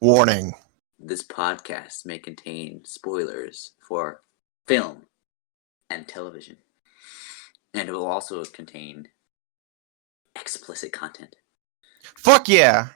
Warning. This podcast may contain spoilers for film and television, and it will also contain explicit content. Fuck yeah!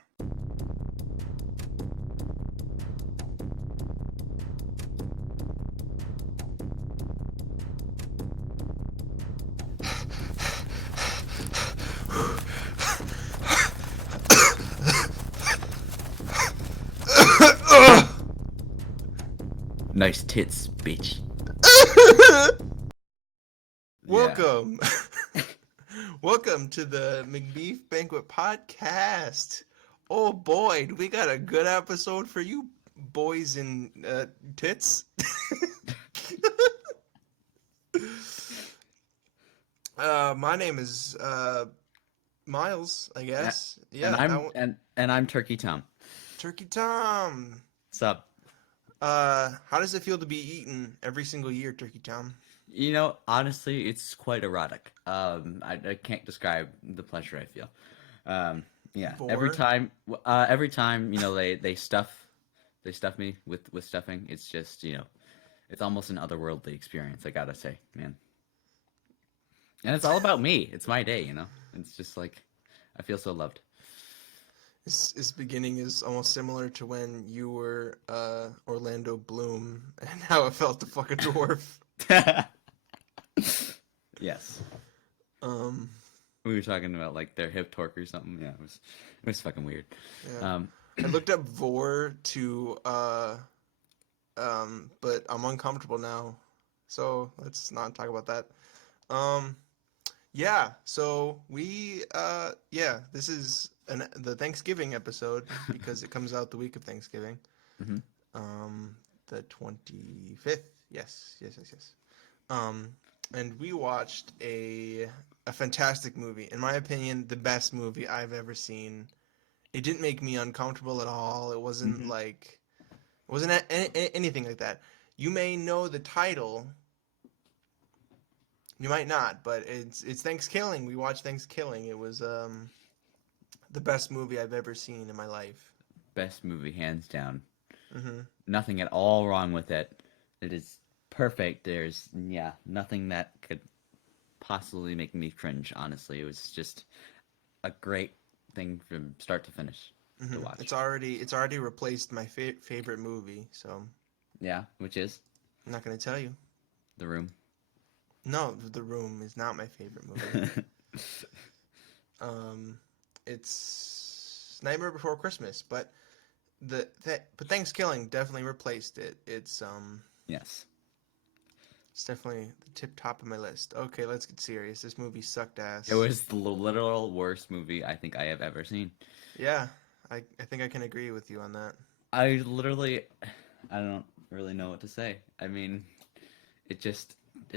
Nice tits, bitch. Welcome. Welcome to the Macbeef-Banquet podcast. Oh boy, we got a good episode for you boys and tits. My name is Miles, I guess. Yeah, and I'm Turkey Tom. Turkey Tom. What's up? How does it feel to be eaten every single year, Turkey Tom? You know, honestly, it's quite erotic. I can't describe the pleasure I feel. Yeah, every time, you know, they stuff me with stuffing. It's just, you know, it's almost an otherworldly experience. I gotta say, man. And it's all about me. It's my day, you know. It's just like I feel so loved. This beginning is almost similar to when you were Orlando Bloom and how it felt to fuck a dwarf. Yes. Um, We were talking about like their hip torque or something. Yeah, it was fucking weird. Yeah. I looked up vor to but I'm uncomfortable now, so let's not talk about that. Yeah, so we this is the Thanksgiving episode because it comes out the week of Thanksgiving. Mm-hmm. The 25th. Yes. And we watched a fantastic movie. In my opinion, the best movie I've ever seen. It didn't make me uncomfortable at all. It wasn't anything like that. You may know the title. You might not, but it's Thanksgiving. We watched Thanksgiving. It was the best movie I've ever seen in my life. Best movie, hands down. Mm-hmm. Nothing at all wrong with it. It is perfect. There's nothing that could possibly make me cringe. Honestly, it was just a great thing from start to finish to watch. It's already replaced my favorite movie. So yeah, which is I'm not gonna tell you. The Room. No, The Room is not my favorite movie. It's Nightmare Before Christmas, but but Thanksgiving definitely replaced it. It's yes. It's definitely the tip top of my list. Okay, let's get serious. This movie sucked ass. It was the literal worst movie I think I have ever seen. Yeah, I think I can agree with you on that. I don't really know what to say. I mean, it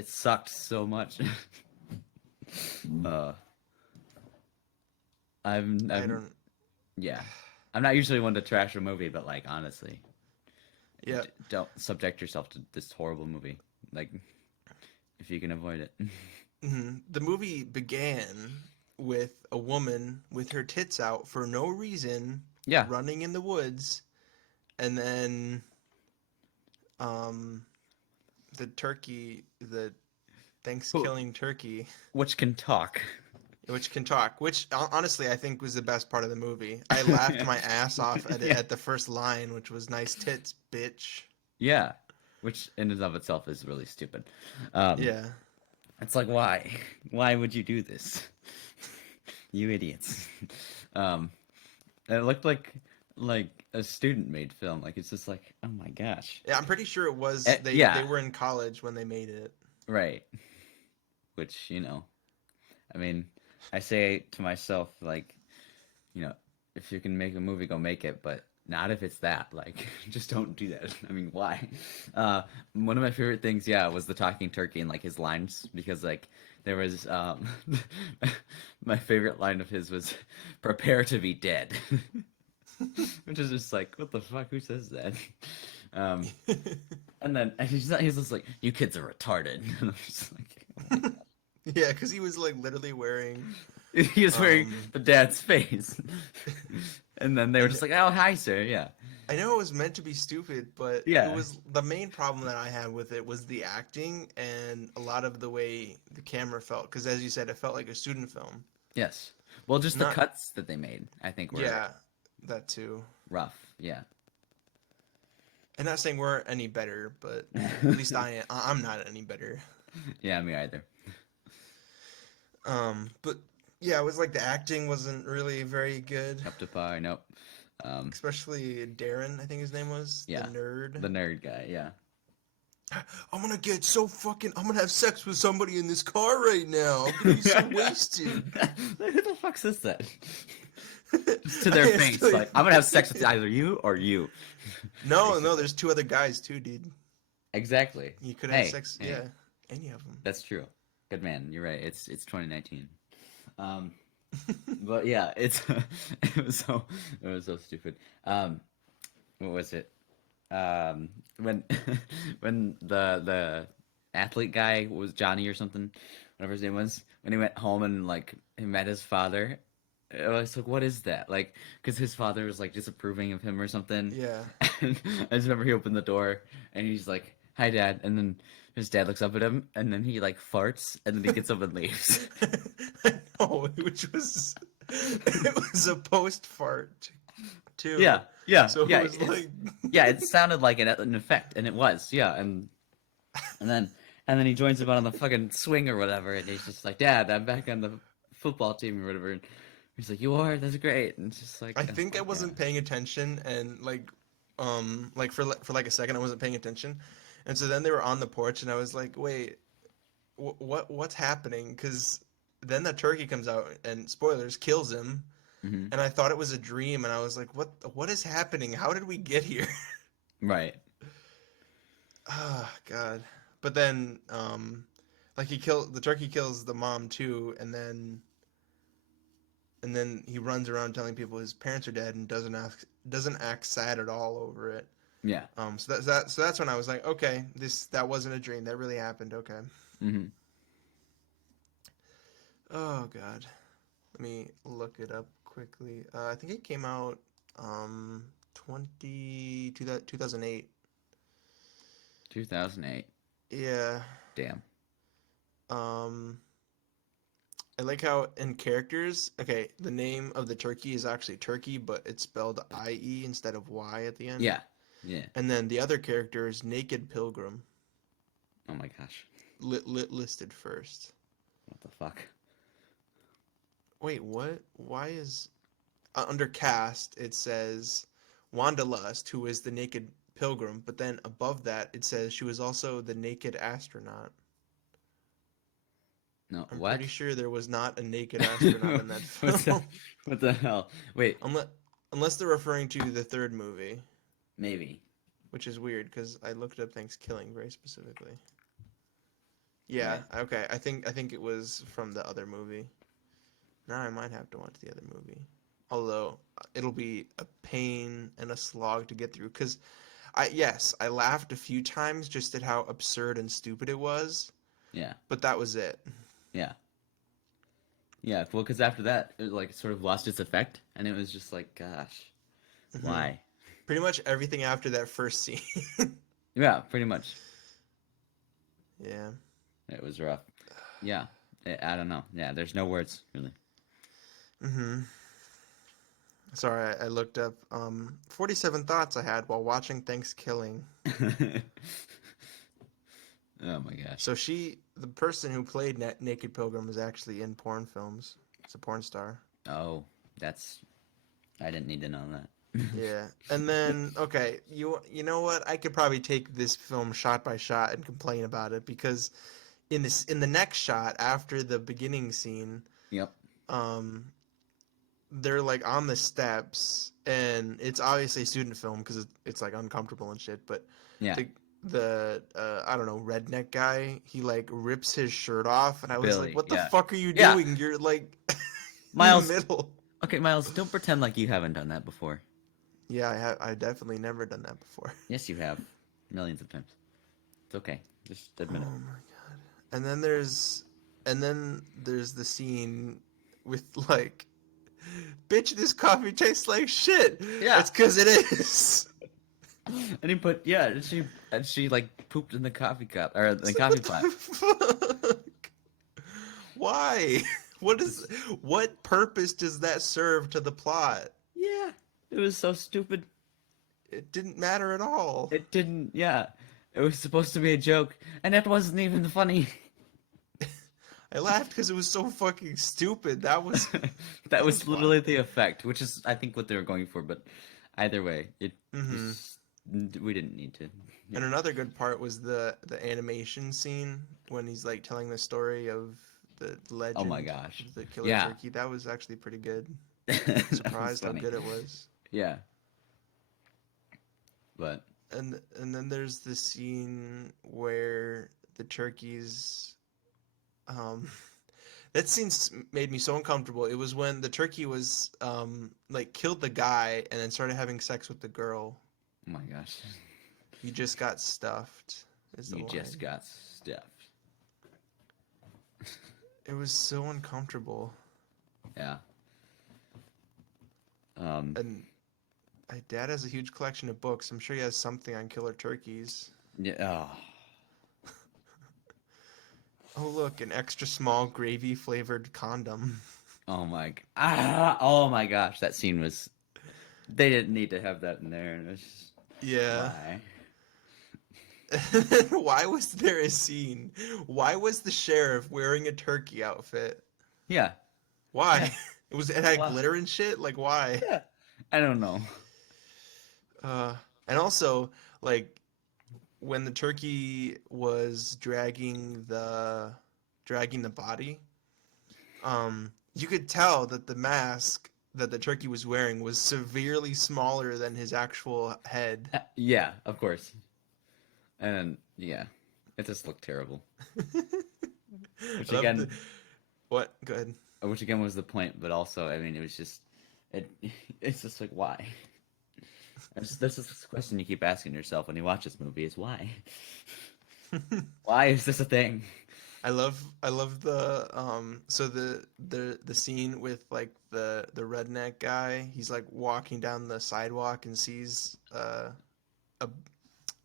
sucked so much. I'm not usually one to trash a movie, but like honestly, yeah, don't subject yourself to this horrible movie. Like, if you can avoid it. Mm-hmm. The movie began with a woman with her tits out for no reason, running in the woods, and then, the Thanksgiving turkey, which can talk. Which honestly I think was the best part of the movie. I laughed my ass off at the first line, which was "nice tits, bitch." Yeah, which in and of itself is really stupid. Yeah, it's like why would you do this, you idiots? It looked like a student-made film. Like it's just like, oh my gosh. Yeah, I'm pretty sure it was. They were in college when they made it. Right. Which, you know, I mean, I say to myself, like, you know, if you can make a movie, go make it, but not if it's that. Like, just don't do that. I mean, why? One of my favorite things, was the talking turkey and like his lines, because like there was my favorite line of his was "prepare to be dead," which is just like, what the fuck? Who says that? And he's just like, "You kids are retarded." And I'm just like, oh my God. Yeah, because he was like literally wearing. He was wearing the dad's face, and then they were just like, "Oh, hi, sir." Yeah. I know it was meant to be stupid, but it Yeah. was the main problem that I had with it was the acting and a lot of the way the camera felt. Because as you said, it felt like a student film. Yes. Well, just the Not, cuts that they made, I think, were yeah, that too. rough. Yeah. I'm not saying we're any better, but at least I am. I'm not any better. Yeah, me either. But yeah, it was like the acting wasn't really very good, Up to par. Nope. especially Darren, I think his name was, the Yeah. nerd. The nerd guy. Yeah. I'm gonna have sex with somebody in this car right now. I'm gonna be so wasted. Who the fuck says that? Just to their face, like, I'm gonna have sex with either you or you. No, Basically. there's two other guys too, dude. Exactly. You could have Hey, sex, hey, yeah, any of them. that's true. Good man. You're right. It's 2019. Um, but yeah, it was so stupid. What was it? When when the athlete guy was Johnny or something, whatever his name was, when he went home and like he met his father. I was like, what is that? Like, because his father was like disapproving of him or something. Yeah. And I just remember he opened the door and he's like, "Hi, Dad," and then his dad looks up at him and then he like farts and then he gets up and leaves. I know, which was it was a post fart too. Yeah, yeah, So yeah. it was like Yeah, it sounded like an effect, and it was. Yeah, and then he joins him on the fucking swing or whatever, and he's just like, "Dad, I'm back on the football team or whatever." And he's like, "You are? That's great." And it's just like, I oh think my I wasn't God. paying attention and like for like a second I wasn't paying attention. And so then they were on the porch and I was like, "Wait, what's happening?" Cuz then the turkey comes out and spoilers kills him Hmm. and I thought it was a dream and I was like, what is happening? How did we get here?" Right. Ah, God. But then like the turkey kills the mom too and then he runs around telling people his parents are dead and doesn't act sad at all over it. Yeah. So that's when I was like, okay, that wasn't a dream. That really happened. Okay. Hmm. Oh God. Let me look it up quickly. I think it came out 2008. 2008. Yeah. Damn. Um I like how in characters, okay, the name of the turkey is actually turkey, but it's spelled IE instead of Y at the end. Yeah. Yeah. And then the other character is Naked Pilgrim, Oh my gosh. listed first. What the fuck? Wait, what? Why is under cast it says Wanda Lust, who is the naked pilgrim, but then above that it says she was also the naked astronaut. No. I'm What? pretty sure there was not a naked astronaut in that What the, film. what the hell? Wait. Unless they're referring to the third movie, Maybe. which is weird because I looked up Thanksgiving very specifically. Yeah, Right. okay. I think it was from the other movie. Now I might have to watch the other movie. Although it'll be a pain and a slog to get through because I laughed a few times just at how absurd and stupid it was, Yeah. but that was it. Yeah. Yeah. Well, because after that, it like sort of lost its effect, and it was just like, gosh, Hmm. why? Pretty much everything after that first scene. Yeah, pretty much. Yeah. It was rough. Yeah. I don't know. Yeah, there's no words really. Hmm. Sorry, I looked up 47 thoughts I had while watching Thanksgiving. Oh my gosh. So the person who played Naked Pilgrim is actually in porn films. It's a porn star. Oh, that's. I didn't need to know that. Yeah. And then okay, you know what? I could probably take this film shot by shot and complain about it because in the next shot after the beginning scene, Yep. um they're like on the steps and it's obviously a student film because it's like uncomfortable and shit, but Yeah. the I don't know, redneck guy, he like rips his shirt off and I was like, Billy. what the Yeah. fuck are you Yeah. doing? You're like in the Miles. middle. Okay, Miles. Don't pretend like you haven't done that before. Yeah, I definitely never done that before. Yes, you have. Millions of times. It's okay. Just Oh admit it. my God. And then there's the scene with like, bitch, this coffee tastes like shit. Yeah. It's because it is. And he put and she like pooped in the coffee cup or the So coffee what pot. the fuck? Why? This- What purpose does that serve to the plot? Yeah, it was so stupid. It didn't matter at all. It didn't. Yeah, it was supposed to be a joke, and it wasn't even funny. I laughed because it was so fucking stupid. That That was was wild. literally the effect, which is I think what they were going for. But either way, it Hmm. was we didn't need to. Yeah. And another good part was the animation scene when he's like telling the story of the Oh my legend gosh. of the killer Yeah, turkey. That was actually pretty good. that was Surprised how funny. good it was. Yeah, but And then there's the scene where the turkeys um that made me so uncomfortable. It was when the turkey was like killed the guy and then started having sex with the girl. oh my gosh, You just got stuffed is the you just line. got stuffed. It was so uncomfortable. Yeah. And my dad has a huge collection of books. I'm sure he has something on killer turkeys. Yeah. Oh, look, an extra small gravy flavored condom. Oh my gosh, that scene was. They didn't need to have that in there, and it's just Yeah. why. Why was there a scene? Why was the sheriff wearing a turkey outfit? Yeah. Why? It had Wow. glitter and shit? Like why? Yeah. I don't know. Uh and also like when the turkey was dragging the body, you could tell that the mask that the turkey was wearing was severely smaller than his actual head. Yeah, of course. And yeah, it just looked terrible. Which I love again, what? Go ahead. which again was the point, but also, I mean, it was just, it. It's just like why. This is the question you keep asking yourself when you watch this movie: is why? Why is this a thing? I love the scene with like the redneck guy. He's like walking down the sidewalk and sees a,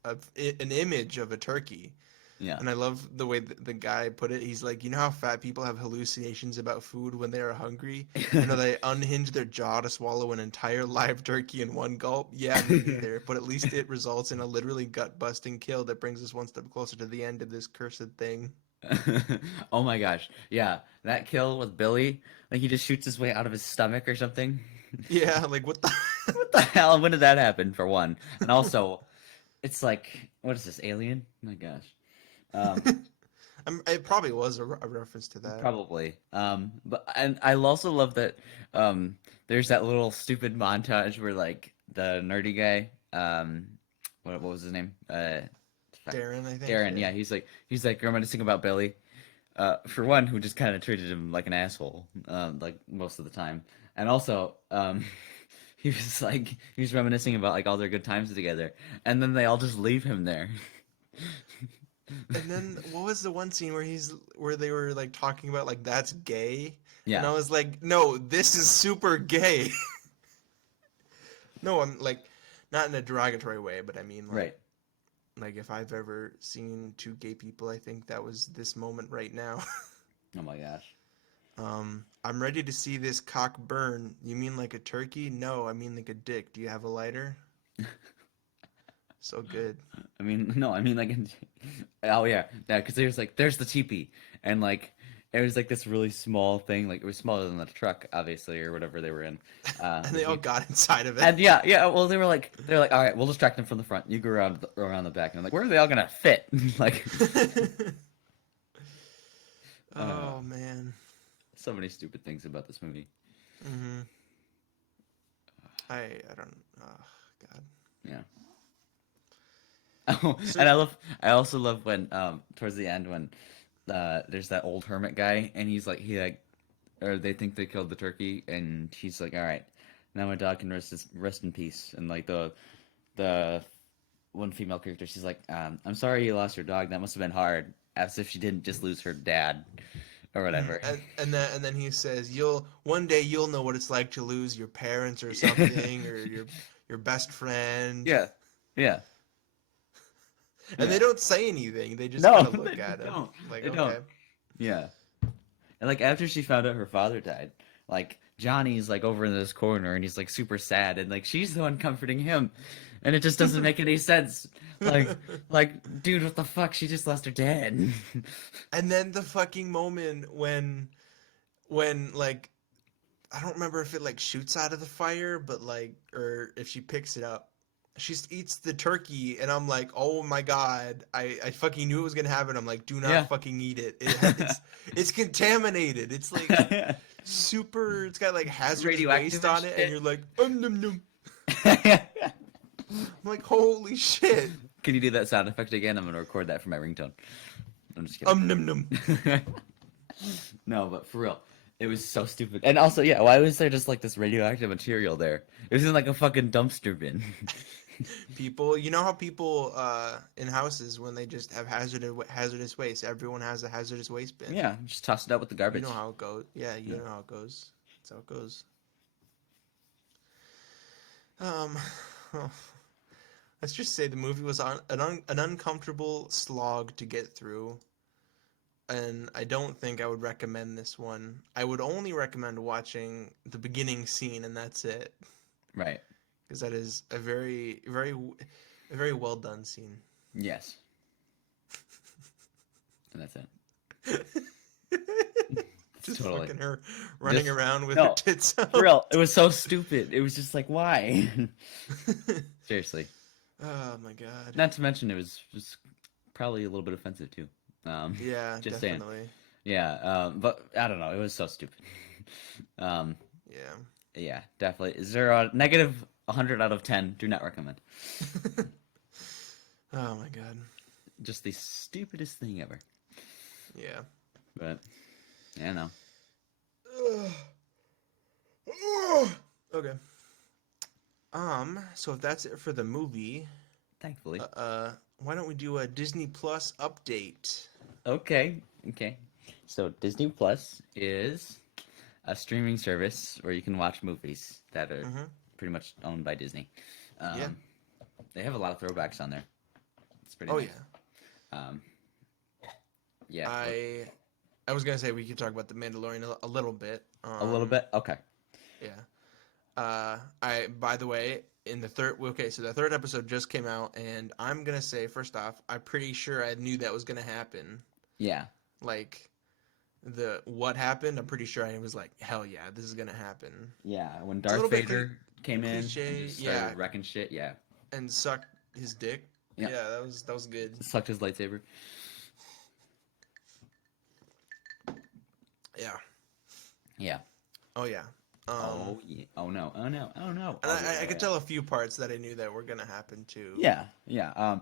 an image of a turkey. Yeah. And I love the way the guy put it. He's like, you know how fat people have hallucinations about food when they are hungry? You know, they unhinge their jaw to swallow an entire live turkey in one gulp? Yeah, me neither. But at least it results in a literally gut-busting kill that brings us one step closer to the end of this cursed thing. Oh my gosh. Yeah, that kill with Billy, like he just shoots his way out of his stomach or something. Yeah, like what the... What the hell? When did that happen, for one? And also, it's like, what is this, Alien? Oh my gosh. Um, It probably was a reference to that. Probably. But and I also love that there's that little stupid montage where like the nerdy guy, what was his name? Fuck. Darren, I think. Darren, Yeah. yeah, he's like reminiscing about Billy. For one, who just kind of treated him like an asshole, like most of the time, and also, he was reminiscing about like all their good times together, and then they all just leave him there. And then what was the one scene where they were like talking about like that's gay? And Yeah, I was like, no, this is super gay. No, I'm like not in a derogatory way, but I mean right. like if I've ever seen two gay people, I think that was this moment right now. Oh my gosh. I'm ready to see this cock burn. You mean like a turkey? No, I mean like a dick. Do you have a lighter? So good. I mean, no, I mean like, oh yeah, because there's the teepee, and like it was like this really small thing, like it was smaller than the truck, obviously, or whatever they were in. And The they all Jeep. got inside of it. And yeah, well, they're like, all right, we'll distract them from the front. You go around the back, and I'm like, where are they all gonna fit? Like, uh, Oh man. so many stupid things about this movie. Mhm. I don't. Oh God. Yeah. Oh, So and I also love when towards the end when there's that old hermit guy and or they think they killed the turkey and he's like, all right, now my dog can rest in peace. And like the one female character, she's like, I'm sorry you lost your dog. That must have been hard. As if she didn't just lose her dad or whatever. and then he says, "You'll one day you'll know what it's like to lose your parents or something or your best friend." Yeah. Yeah. And Yeah. they don't say anything. They just No, kind of look they at him. don't. Like, They okay. don't. Yeah. And like after she found out her father died, like Johnny's like over in this corner and he's like super sad and like she's the one comforting him. And it just doesn't make any sense. Like dude, what the fuck? She just lost her dad. And then the fucking moment when like I don't remember if it like shoots out of the fire, but like or if she picks it up. She eats the turkey, and I'm like, oh my god! I fucking knew it was gonna happen. I'm like, do not Yeah. fucking eat it. It's contaminated. It's like super. It's got like hazardous Radioactive waste and on it, and shit. you're like, num num. I'm like, holy shit! Can you do that sound effect again? I'm gonna record that for my ringtone. I'm just kidding. Num num. No, but for real, it was so stupid. And also, yeah, why was there just like this radioactive material there? It was in like a fucking dumpster bin. People, you know how people in houses when they just have hazardous waste, everyone has a hazardous waste bin. Yeah, just toss it out with the You garbage. know how it goes. Yeah, you Yeah. know how it goes. That's how it goes. Um, let's just say the movie was an uncomfortable slog to get through, and I don't think I would recommend this one. I would only recommend watching the beginning scene, and that's it, Right. because that is a very well done scene. Yes. And that's it. Just Totally. fucking her running Just around with her no. tits For out. real, it was so stupid. It was just like, why? Seriously. Oh my god. Not to mention, it was just probably a little bit offensive too. Yeah, Just saying. definitely. Yeah. But I don't know. It was so stupid. Um, Yeah. yeah, definitely. 100 out of 10. Do not recommend. Oh my god. Just the stupidest thing ever. Yeah. But yeah, no. Okay. So if that's it for the movie, Thankfully. why don't we do a Disney Plus update? Okay. Okay. So Disney Plus is a streaming service where you can watch movies that are Mm-hmm. pretty much owned by Disney. Yeah. They have a lot of throwbacks on there. It's pretty Oh nice. yeah. Yeah. I was gonna say we could talk about the Mandalorian a little bit. A little bit. Okay. Yeah. By the way, so the third episode just came out, and I'm gonna say first off, I'm pretty sure I knew that was gonna happen. Yeah. Like what happened, I'm pretty sure I was like, hell yeah, this is gonna happen. Yeah. When a Darth little bit Vader came in cliche, and just started yeah. wrecking shit. Yeah. And sucked his dick. Yeah. Yeah, that was good. Sucked his lightsaber. Yeah. Yeah. Oh yeah. Oh yeah. Oh no. Oh no. Oh no. And Oh, yeah, I could yeah. tell a few parts that I knew that were gonna happen too. Yeah. Yeah.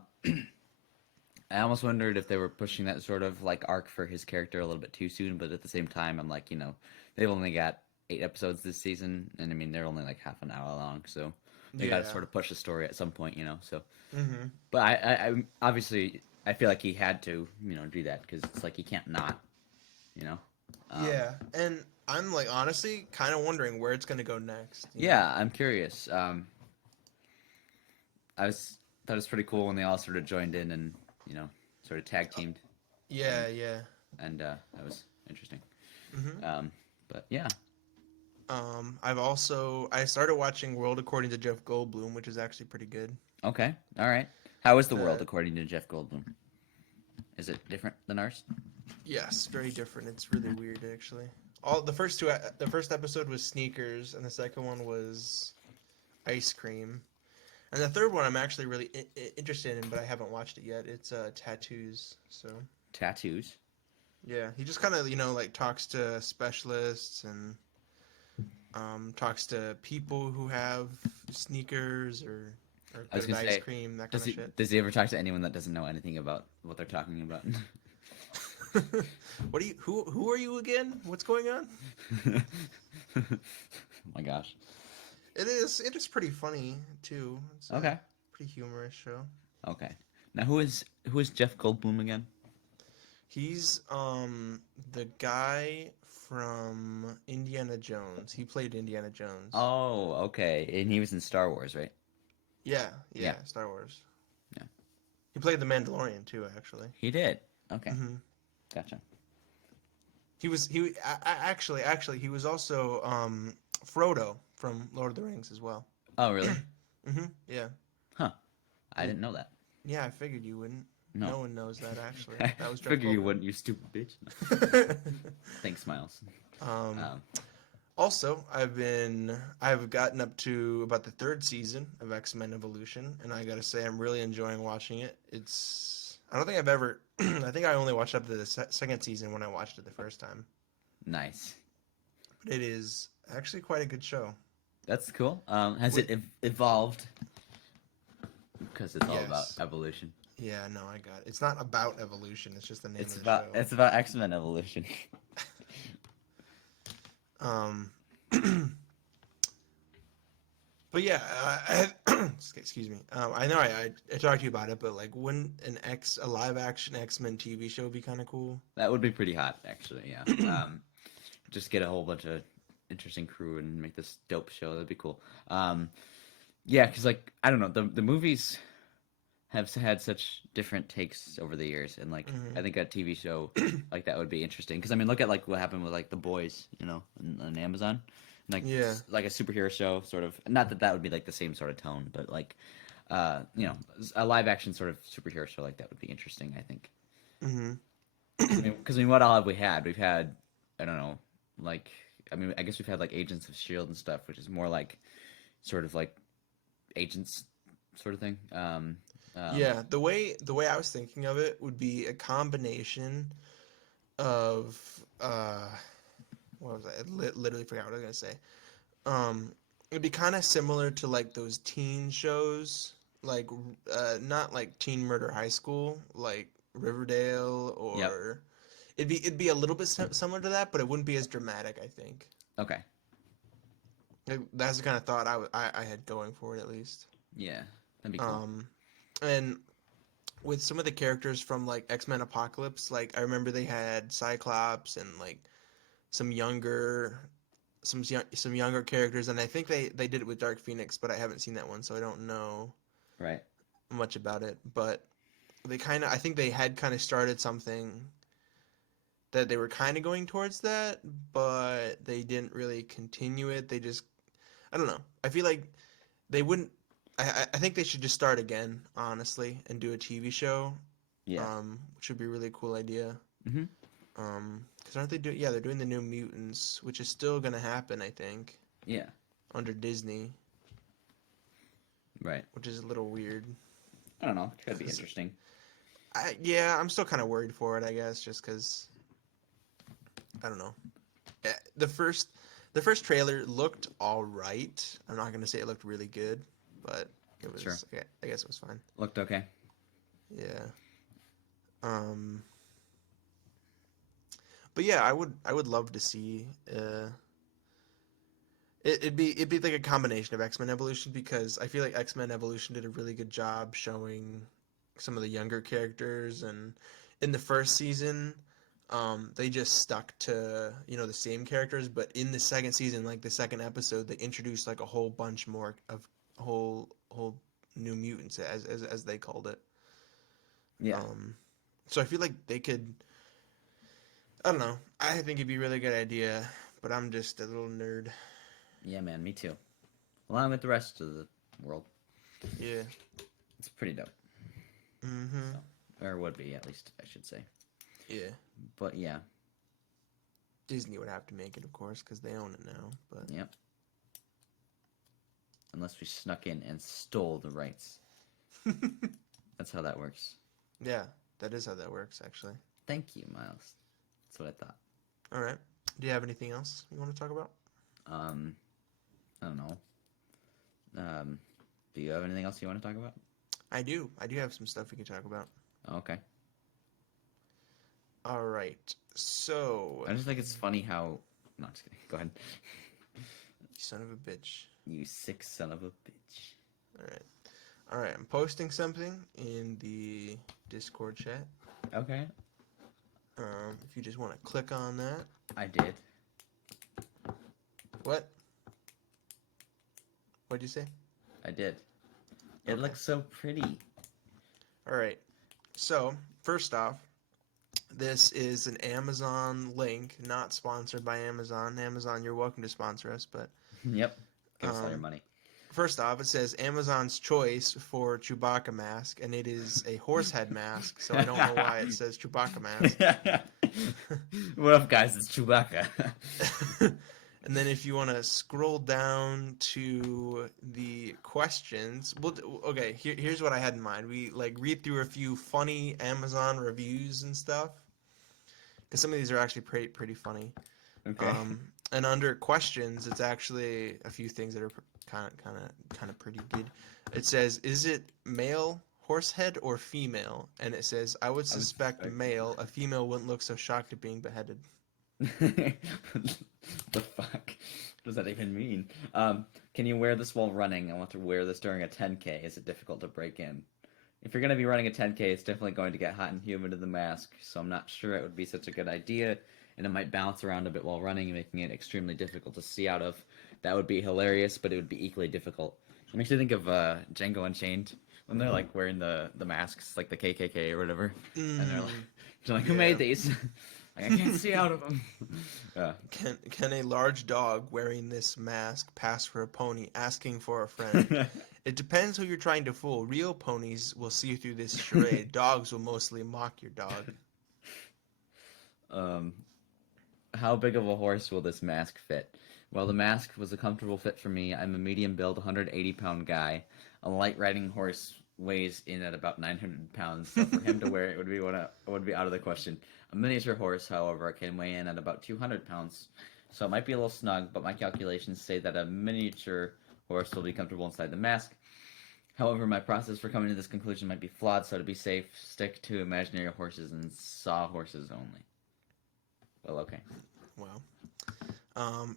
I almost wondered if they were pushing that sort of like arc for his character a little bit too soon, but at the same time, I'm like, they've only got 8 episodes this season, and I mean they're only like half an hour long, so they got to sort of push the story at some point, So, Mm-hmm. but I obviously I feel like he had to, do that because it's like he can't not, you know. Yeah, and I'm like honestly kind of wondering where it's gonna go next. Yeah, I'm curious. Thought it was pretty cool when they all sort of joined in and sort of tag teamed. Yeah, yeah. And that was interesting. Mm-hmm. But yeah. I started watching World According to Jeff Goldblum, which is actually pretty good. Okay. All right. How is the world according to Jeff Goldblum? Is it different than ours? Yes, very different. It's really weird actually. The first episode was sneakers, and the second one was ice cream, and the third one I'm actually really interested in, but I haven't watched it yet. It's tattoos. So Tattoos. yeah, he just kind of like talks to specialists and talks to people who have sneakers or I was good gonna ice say, cream, that kind of shit. Does he ever talk to anyone that doesn't know anything about what they're talking about? Who are you again? What's going on? Oh my gosh. It is pretty funny too. It's Okay. a pretty humorous show. Okay. Now who is Jeff Goldblum again? He's the guy from Indiana Jones. He played Indiana Jones. Oh, okay. And he was in Star Wars, right? Yeah. Star Wars. Yeah. He played the Mandalorian too, actually. He did. Okay. Hmm Gotcha. Actually he was also Frodo from Lord of the Rings as well. Oh, really? Yeah. Huh. I And didn't know that. yeah, I figured you wouldn't. No. No one knows that actually. I That was Jeff figure you Goldblum. wouldn't, you stupid bitch. No. Thanks, Miles. um, Um, Also, I've gotten up to about the third season of X-Men Evolution, and I gotta say I'm really enjoying watching it. I don't think I've ever, I think I only watched up to the second season when I watched it the first time. nice. But it is actually quite a good show. That's cool. Has Wait, it evolved? Because it's all about yes. evolution. Yeah, no, I got it. It's not about evolution, it's just the name It's of the about show. it's about X-Men evolution. Um, but yeah, excuse me. I know I talked to you about it, but like, wouldn't a live action X-Men TV show be kind of cool? That would be pretty hot, actually. Yeah. Just get a whole bunch of interesting crew and make this dope show. That'd be cool. Yeah, because like I don't know, the movies have had such different takes over the years, and like I think a TV show like that would be interesting. Because I mean, look at like what happened with like The Boys, on Amazon, like Yeah. like a superhero show, sort of. Not that that would be like the same sort of tone, but like a live action sort of superhero show like that would be interesting. I think. hmm Because I mean, what all have we had? We've had, I don't know, like I mean, I guess we've had like Agents of Shield and stuff, which is more like sort of like agents sort of thing. Yeah, the way I was thinking of it would be a combination of what was I literally forgot what I was gonna say. It'd be kind of similar to like those teen shows, like not like Teen Murder High School, like Riverdale, Yep. or it'd be a little bit similar to that, but it wouldn't be as dramatic, I think. Okay. Like, that's the kind of thought I had going for it at least. Yeah, that'd be cool. Um, and with some of the characters from like X-Men Apocalypse, like I remember they had Cyclops and like some younger some younger characters, and I think they did it with Dark Phoenix, but I haven't seen that one, so I don't know Right. much about it. But I think they had kind of started something that they were kind of going towards that, but they didn't really continue it. They just, I don't know. I feel like they wouldn't. I think they should just start again, honestly, and do a TV show, Yeah. which would be a really cool idea. Mhm. Because aren't they doing? Yeah, they're doing the New Mutants, which is still gonna happen, I think, Yeah. under Disney, Right. which is a little weird. I don't know. Could be interesting. Yeah, I'm still kind of worried for it, I guess, just because I don't know. The first trailer looked all right. I'm not gonna say it looked really good, but it was. Sure. I guess it was fine. Looked okay. Yeah. Um. But yeah, I would love to see. It'd be like a combination of X-Men Evolution, because I feel like X-Men Evolution did a really good job showing some of the younger characters, and in the first season, they just stuck to the same characters, but in the second season, like the second episode, they introduced like a whole bunch more of whole new mutants, as they called it. Yeah. So I feel like they could. I don't know. I think it'd be a really good idea, but I'm just a little nerd. Yeah, man. Me too. Along with the rest of the world, Yeah. it's pretty dope. Mm-hmm. So, or would be, at least I should say. Yeah. But yeah. Disney would have to make it, of course, because they own it now. But Yep. Unless we snuck in and stole the rights. That's how that works. yeah, that is how that works, actually. Thank you, Miles. That's what I thought. All right. Do you have anything else you want to talk about? I don't know. Do you have anything else you want to talk about? I do. I do have some stuff we can talk about. Oh, okay. All right. So, I just think it's funny how. No, I'm just kidding. Go ahead. you son of a bitch. You sick son of a bitch. All right. All right. I'm posting something in the Discord chat. Okay. If you just want to click on that. I did. What? What'd you say? I did. It Okay. looks so pretty. All right. So, first off, this is an Amazon link, not sponsored by Amazon. Amazon, you're welcome to sponsor us, but Yep. Give us all your um, money. first off, it says Amazon's choice for Chewbacca mask, and it is a horse head mask, so I don't know why it says Chewbacca mask. What up, guys? It's Chewbacca. And then if you want to scroll down to the questions, well, okay, here's what I had in mind. We like read through a few funny Amazon reviews and stuff, because some of these are actually pretty funny. Okay. And under questions, it's actually a few things that are kind of pretty good. It says, "Is it male horsehead or female?" And it says, "I would I would suspect suspect. male. A female wouldn't look so shocked at being beheaded." The fuck? What does that even mean? Can you wear this while running? I want to wear this during a 10K. Is it difficult to break in? If you're going to be running a 10K, it's definitely going to get hot and humid in the mask, so I'm not sure it would be such a good idea, and it might bounce around a bit while running, making it extremely difficult to see out of. That would be hilarious, but it would be equally difficult. It makes me think of Django Unchained, when they're like wearing the masks, like the KKK or whatever, and they're like, who made these? Like, I can't see out of them. Yeah. Can a large dog wearing this mask pass for a pony asking for a friend? It depends who you're trying to fool. Real ponies will see through this charade. Dogs will mostly mock your dog. um, how big of a horse will this mask fit? Well, the mask was a comfortable fit for me. I'm a medium build, 180-pound guy. A light riding horse weighs in at about 900 pounds, so for him to wear it would be out of the question. A miniature horse, however, can weigh in at about 200 pounds, so it might be a little snug, but my calculations say that a miniature horse will be comfortable inside the mask. However, my process for coming to this conclusion might be flawed, so to be safe, stick to imaginary horses and saw horses only. Well, okay. Wow.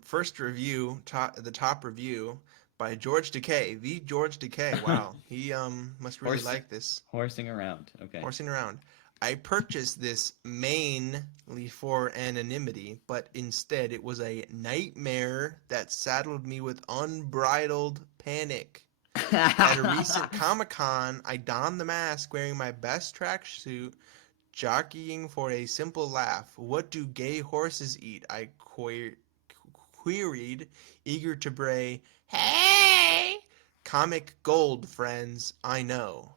First review, the top review by George Decay, the George Decay. Wow, he must really like this. Horsing around. Okay. Horsing around. I purchased this mainly for anonymity, but instead it was a nightmare that saddled me with unbridled panic. At a recent Comic-Con, I donned the mask wearing my best tracksuit, jockeying for a simple laugh. What do gay horses eat? I queried, eager to bray, "Hey! Comic gold, friends, I know."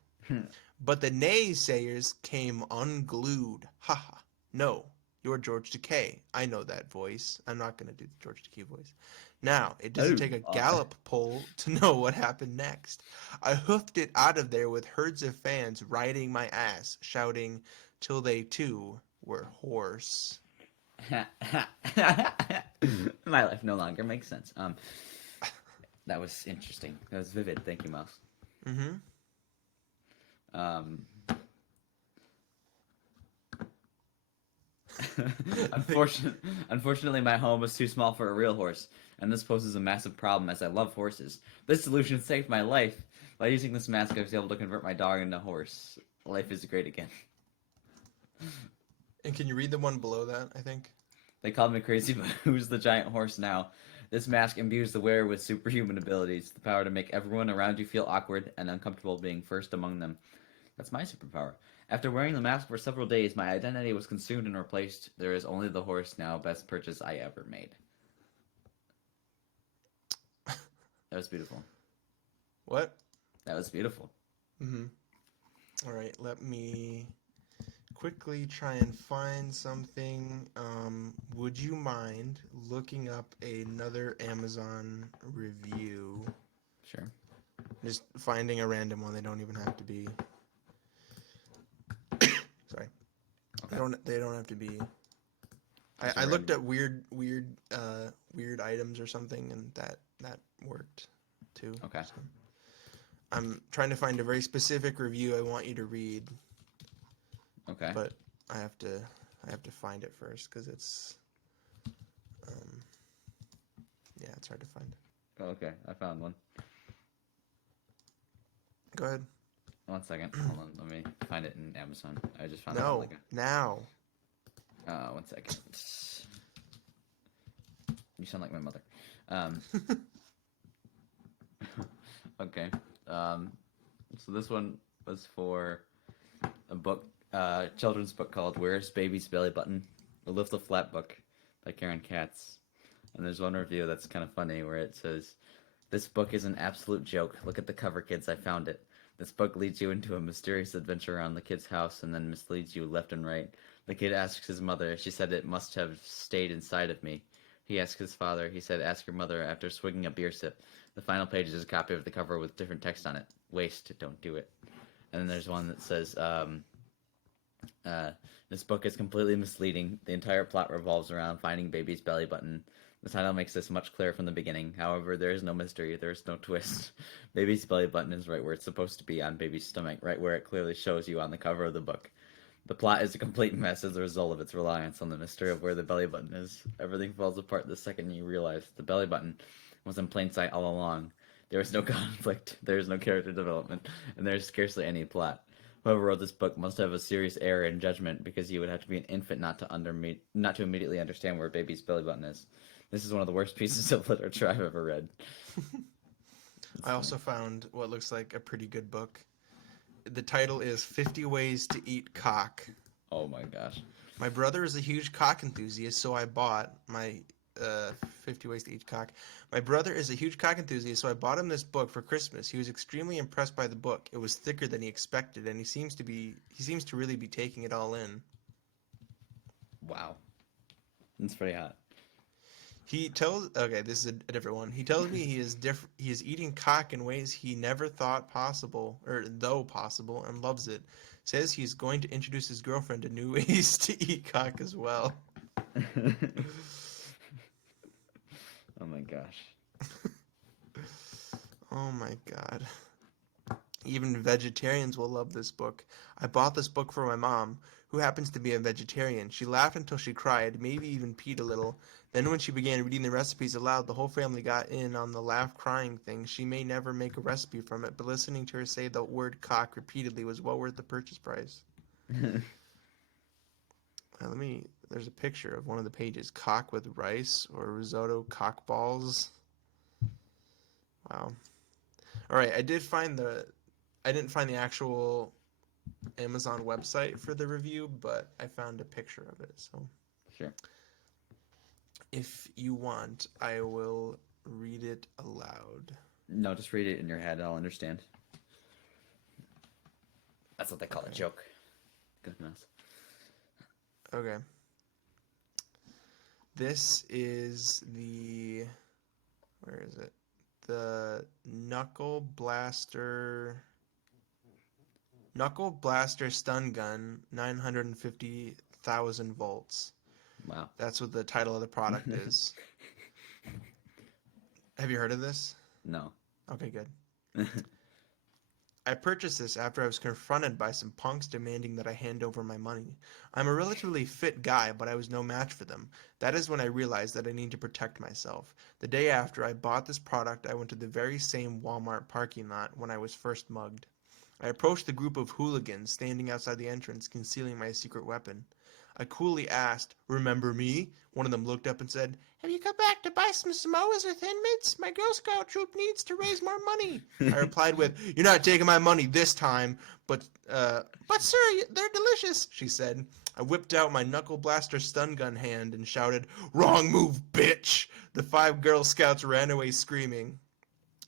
But the naysayers came unglued. Haha. No, you're George Takei. I know that voice. I'm not going to do the George Takei voice. Now, it doesn't take a Gallup poll to know what happened next. I hoofed it out of there with herds of fans riding my ass, shouting till they too were hoarse. My life no longer makes sense. That was interesting. That was vivid. Thank you, Mouse. Mm-hmm. Unfortunately, my home was too small for a real horse, and this poses a massive problem as I love horses. This solution saved my life. By using this mask, I was able to convert my dog into a horse. Life is great again. And can you read the one below that, I think? They called me crazy, but who's the giant horse now? This mask imbues the wearer with superhuman abilities, the power to make everyone around you feel awkward and uncomfortable being first among them. That's my superpower. After wearing the mask for several days, my identity was consumed and replaced. There is only the horse now. Best purchase I ever made. That was beautiful. What? That was beautiful. Mm-hmm. All right, let me quickly try and find something. Would you mind looking up another Amazon review? Sure. Just finding a random one. They don't even have to be. Sorry. Okay. They don't have to be. Just a I looked random- at weird items or something, and that worked too. Okay. So I'm trying to find a very specific review I want you to read, Okay. but I have to find it first because it's yeah, it's hard to find. Oh, okay. I found one. Go ahead. 1 second. Hold on. Let me find it in Amazon. I just found it. No, now. 1 second. You sound like my mother. Okay. So this one was for a book, children's book called "Where's Baby's Belly Button?" A Lift the Flat book by Karen Katz. And there's one review that's kind of funny where it says, "This book is an absolute joke. Look at the cover, kids. I found it. This book leads you into a mysterious adventure around the kid's house and then misleads you left and right. The kid asks his mother. She said it must have stayed inside of me. He asked his father. He said, ask your mother after swigging a beer sip. The final page is a copy of the cover with different text on it. Waste, don't do it." And then there's one that says, this book is completely misleading. The entire plot revolves around finding baby's belly button. The title makes this much clearer from the beginning. However, there is no mystery. There is no twist. Baby's belly button is right where it's supposed to be, on baby's stomach, right where it clearly shows you on the cover of the book. The plot is a complete mess as a result of its reliance on the mystery of where the belly button is. Everything falls apart the second you realize the belly button was in plain sight all along. There is no conflict, there is no character development, and there is scarcely any plot. Whoever wrote this book must have a serious error in judgment, because you would have to be an infant not to immediately understand where baby's belly button is. This is one of the worst pieces of literature I've ever read. I also found what looks like a pretty good book. The title is 50 Ways to Eat Cock. Oh my gosh. My brother is a huge cock enthusiast, so I bought my 50 Ways to Eat Cock. My brother is a huge cock enthusiast, so I bought him this book for Christmas. He was extremely impressed by the book. It was thicker than he expected, and he seems to really be taking it all in. Wow. That's pretty hot. Okay, this is a different one. He tells me he is eating cock in ways he never thought possible, though possible, and loves it. Says he's going to introduce his girlfriend to new ways to eat cock as well. Oh my gosh. Oh my god. Even vegetarians will love this book. I bought this book for my mom, who happens to be a vegetarian. She laughed until she cried, maybe even peed a little. Then when she began reading the recipes aloud, the whole family got in on the laugh-crying thing. She may never make a recipe from it, but listening to her say the word cock repeatedly was well worth the purchase price. There's a picture of one of the pages. Cock with rice or risotto cock balls. Wow. All right, I didn't find the actual Amazon website for the review, but I found a picture of it. So, sure. If you want, I will read it aloud. No, just read it in your head. I'll understand. That's what they call a joke. Goodness. Okay. This is where is it? The Knuckle Blaster Stun Gun, 950,000 volts. Wow. That's what the title of the product is. Have you heard of this? No. Okay, good. I purchased this after I was confronted by some punks demanding that I hand over my money. I'm a relatively fit guy, but I was no match for them. That is when I realized that I need to protect myself. The day after I bought this product, I went to the very same Walmart parking lot when I was first mugged. I approached the group of hooligans standing outside the entrance, concealing my secret weapon. I coolly asked, "Remember me?" One of them looked up and said, "Have you come back to buy some Samoas or Thin Mints? My Girl Scout troop needs to raise more money." I replied with, "You're not taking my money this time, but sir, they're delicious," she said. I whipped out my Knuckle Blaster stun gun hand and shouted, "Wrong move, bitch!" The 5 Girl Scouts ran away screaming.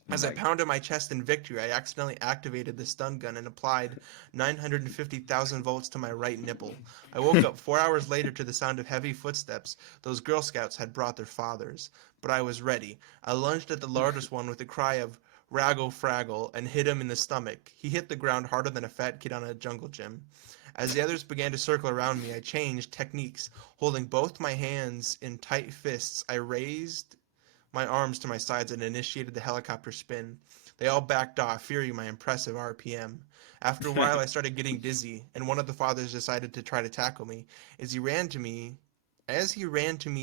As I pounded my chest in victory, I accidentally activated the stun gun and applied 950,000 volts to my right nipple. I woke up 4 hours later to the sound of heavy footsteps. Those Girl Scouts had brought their fathers. But I was ready. I lunged at the largest one with a cry of "Raggle Fraggle" and hit him in the stomach. He hit the ground harder than a fat kid on a jungle gym. As the others began to circle around me, I changed techniques. Holding both my hands in tight fists, I raised my arms to my sides and initiated the helicopter spin. They all backed off, fearing my impressive RPM. After a while, I started getting dizzy, and one of the fathers decided to try to tackle me. As he ran to me,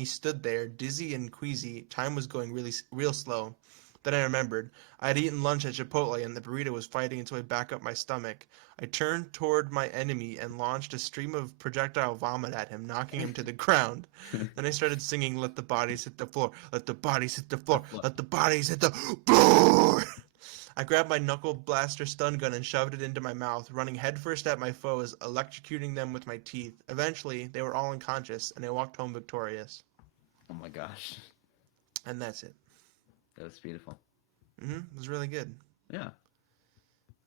stood there, dizzy and queasy. Time was going real slow. Then I remembered. I had eaten lunch at Chipotle, and the burrito was fighting its way back up my stomach. I turned toward my enemy and launched a stream of projectile vomit at him, knocking him to the ground. Then I started singing, "Let the bodies hit the floor, let the bodies hit the floor, let the bodies hit the floor." I grabbed my knuckle blaster stun gun and shoved it into my mouth, running headfirst at my foes, electrocuting them with my teeth. Eventually, they were all unconscious, and I walked home victorious. Oh my gosh. And that's it. That was beautiful. It was really good. Yeah.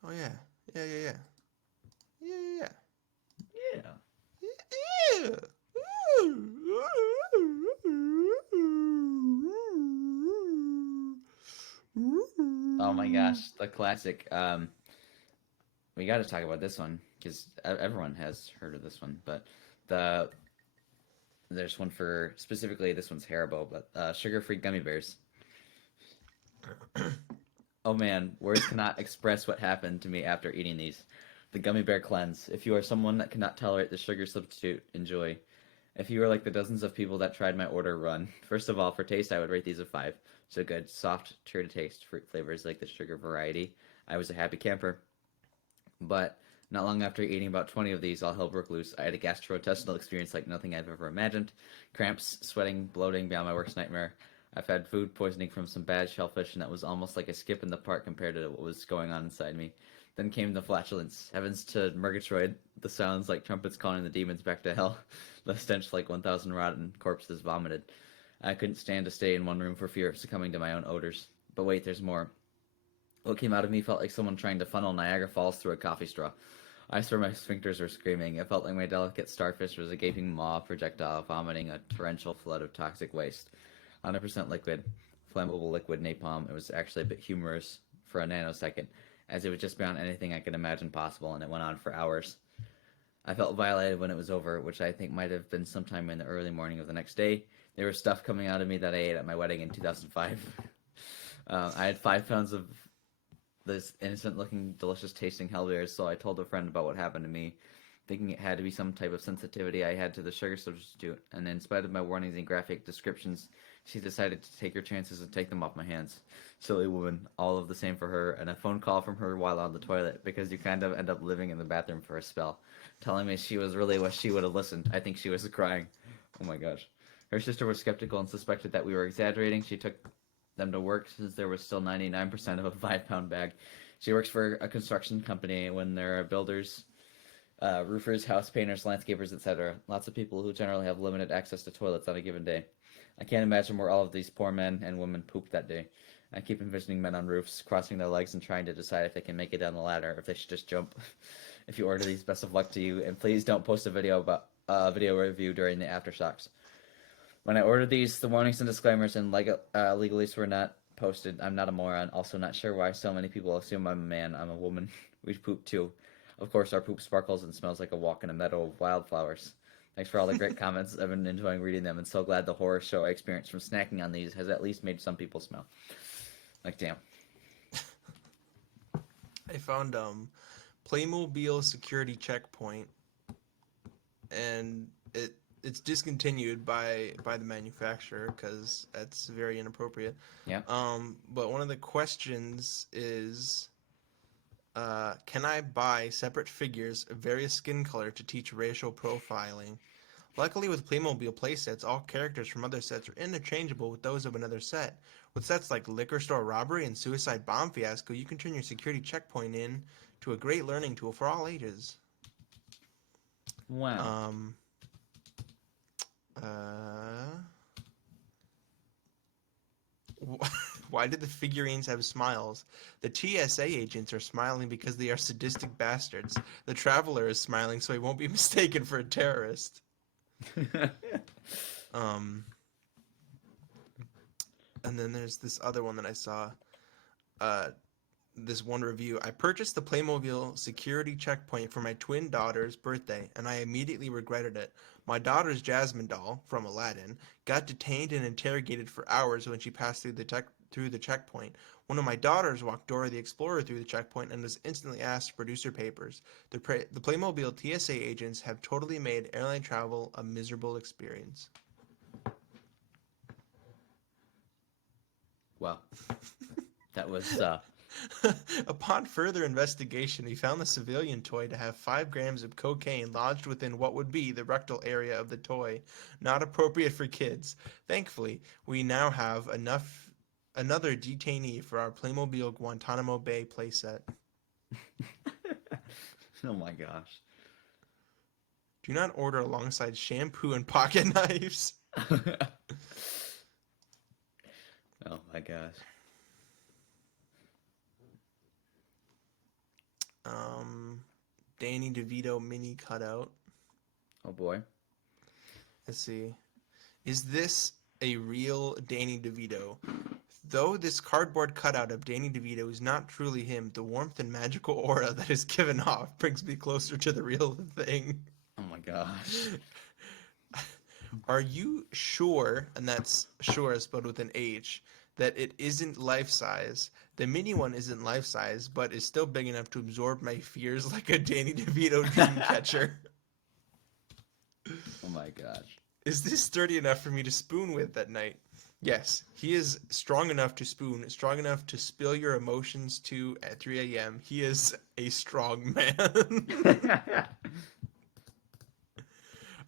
Oh, yeah. Yeah, yeah, yeah. Yeah, yeah, Yeah. yeah. Oh my gosh, the classic. We got to talk about this one because everyone has heard of this one, but the there's one for specifically this one's Haribo, but sugar-free gummy bears. Oh man, words cannot express what happened to me after eating these. The gummy bear cleanse. If you are someone that cannot tolerate the sugar substitute, enjoy. If you are like the dozens of people that tried my order, run. First of all, for taste, I would rate these a 5. So good, soft, true to taste, fruit flavors like the sugar variety. I was a happy camper. But not long after eating about 20 of these, all hell broke loose. I had a gastrointestinal experience like nothing I've ever imagined. Cramps, sweating, bloating beyond my worst nightmare. I've had food poisoning from some bad shellfish, and that was almost like a skip in the park compared to what was going on inside me. Then came the flatulence. Heavens to Murgatroyd, the sounds like trumpets calling the demons back to hell. The stench like 1,000 rotten corpses vomited. I couldn't stand to stay in one room for fear of succumbing to my own odors. But wait, there's more. What came out of me felt like someone trying to funnel Niagara Falls through a coffee straw. I swear my sphincters were screaming. It felt like my delicate starfish was a gaping maw projectile vomiting a torrential flood of toxic waste. 100% liquid, flammable liquid napalm. It was actually a bit humorous for a nanosecond, as it was just beyond anything I could imagine possible, and it went on for hours. I felt violated when it was over, which I think might have been sometime in the early morning of the next day. There was stuff coming out of me that I ate at my wedding in 2005. I had 5 pounds of this innocent-looking, delicious-tasting hell bears, so I told a friend about what happened to me, thinking it had to be some type of sensitivity I had to the sugar substitute, and in spite of my warnings and graphic descriptions, she decided to take her chances and take them off my hands. Silly woman, all of the same for her, and a phone call from her while on the toilet, because you kind of end up living in the bathroom for a spell, telling me she was really what she would have listened. I think she was crying. Oh my gosh. Her sister was skeptical and suspected that we were exaggerating. She took them to work since there was still 99% of a 5-pound bag. She works for a construction company when there are builders, roofers, house painters, landscapers, etc. Lots of people who generally have limited access to toilets on a given day. I can't imagine where all of these poor men and women pooped that day. I keep envisioning men on roofs, crossing their legs and trying to decide if they can make it down the ladder or if they should just jump. If you order these, best of luck to you, and please don't post a video review during the aftershocks. When I ordered these, the warnings and disclaimers and legalese were not posted. I'm not a moron. Also not sure why so many people assume I'm a man. I'm a woman. We poop too. Of course, our poop sparkles and smells like a walk in a meadow of wildflowers. Thanks for all the great comments. I've been enjoying reading them and so glad the horror show I experienced from snacking on these has at least made some people smell. Like, damn. I found Playmobil security checkpoint, and it's discontinued by the manufacturer because that's very inappropriate. Yeah. But one of the questions is, can I buy separate figures of various skin color to teach racial profiling? Luckily, with Playmobil playsets, all characters from other sets are interchangeable with those of another set. With sets like Liquor Store Robbery and Suicide Bomb Fiasco, you can turn your security checkpoint into a great learning tool for all ages. Wow. Why did the figurines have smiles? The TSA agents are smiling because they are sadistic bastards. The Traveler is smiling so he won't be mistaken for a terrorist. And then there's this other one that I saw. This one review. I purchased the Playmobil security checkpoint for my twin daughter's birthday, and I immediately regretted it. My daughter's Jasmine doll, from Aladdin, got detained and interrogated for hours when she passed through the checkpoint. One of my daughters walked Dora the Explorer through the checkpoint and was instantly asked to produce her papers. The Playmobil TSA agents have totally made airline travel a miserable experience. Wow. That was, Upon further investigation, we found the civilian toy to have 5 grams of cocaine lodged within what would be the rectal area of the toy, not appropriate for kids. Thankfully, we now have enough another detainee for our Playmobil Guantanamo Bay playset. Oh my gosh. Do not order alongside shampoo and pocket knives. Oh my gosh. Danny DeVito mini cutout. Oh boy. Let's see. Is this a real Danny DeVito? Though this cardboard cutout of Danny DeVito is not truly him, the warmth and magical aura that is given off brings me closer to the real thing. Oh my gosh. Are you sure, and that's sure spelled with an H, that it isn't life size? The mini one isn't life size, but is still big enough to absorb my fears like a Danny DeVito dream catcher. Oh my gosh. Is this sturdy enough for me to spoon with at night? Yes, he is strong enough to spoon, strong enough to spill your emotions to at 3 a.m. He is a strong man.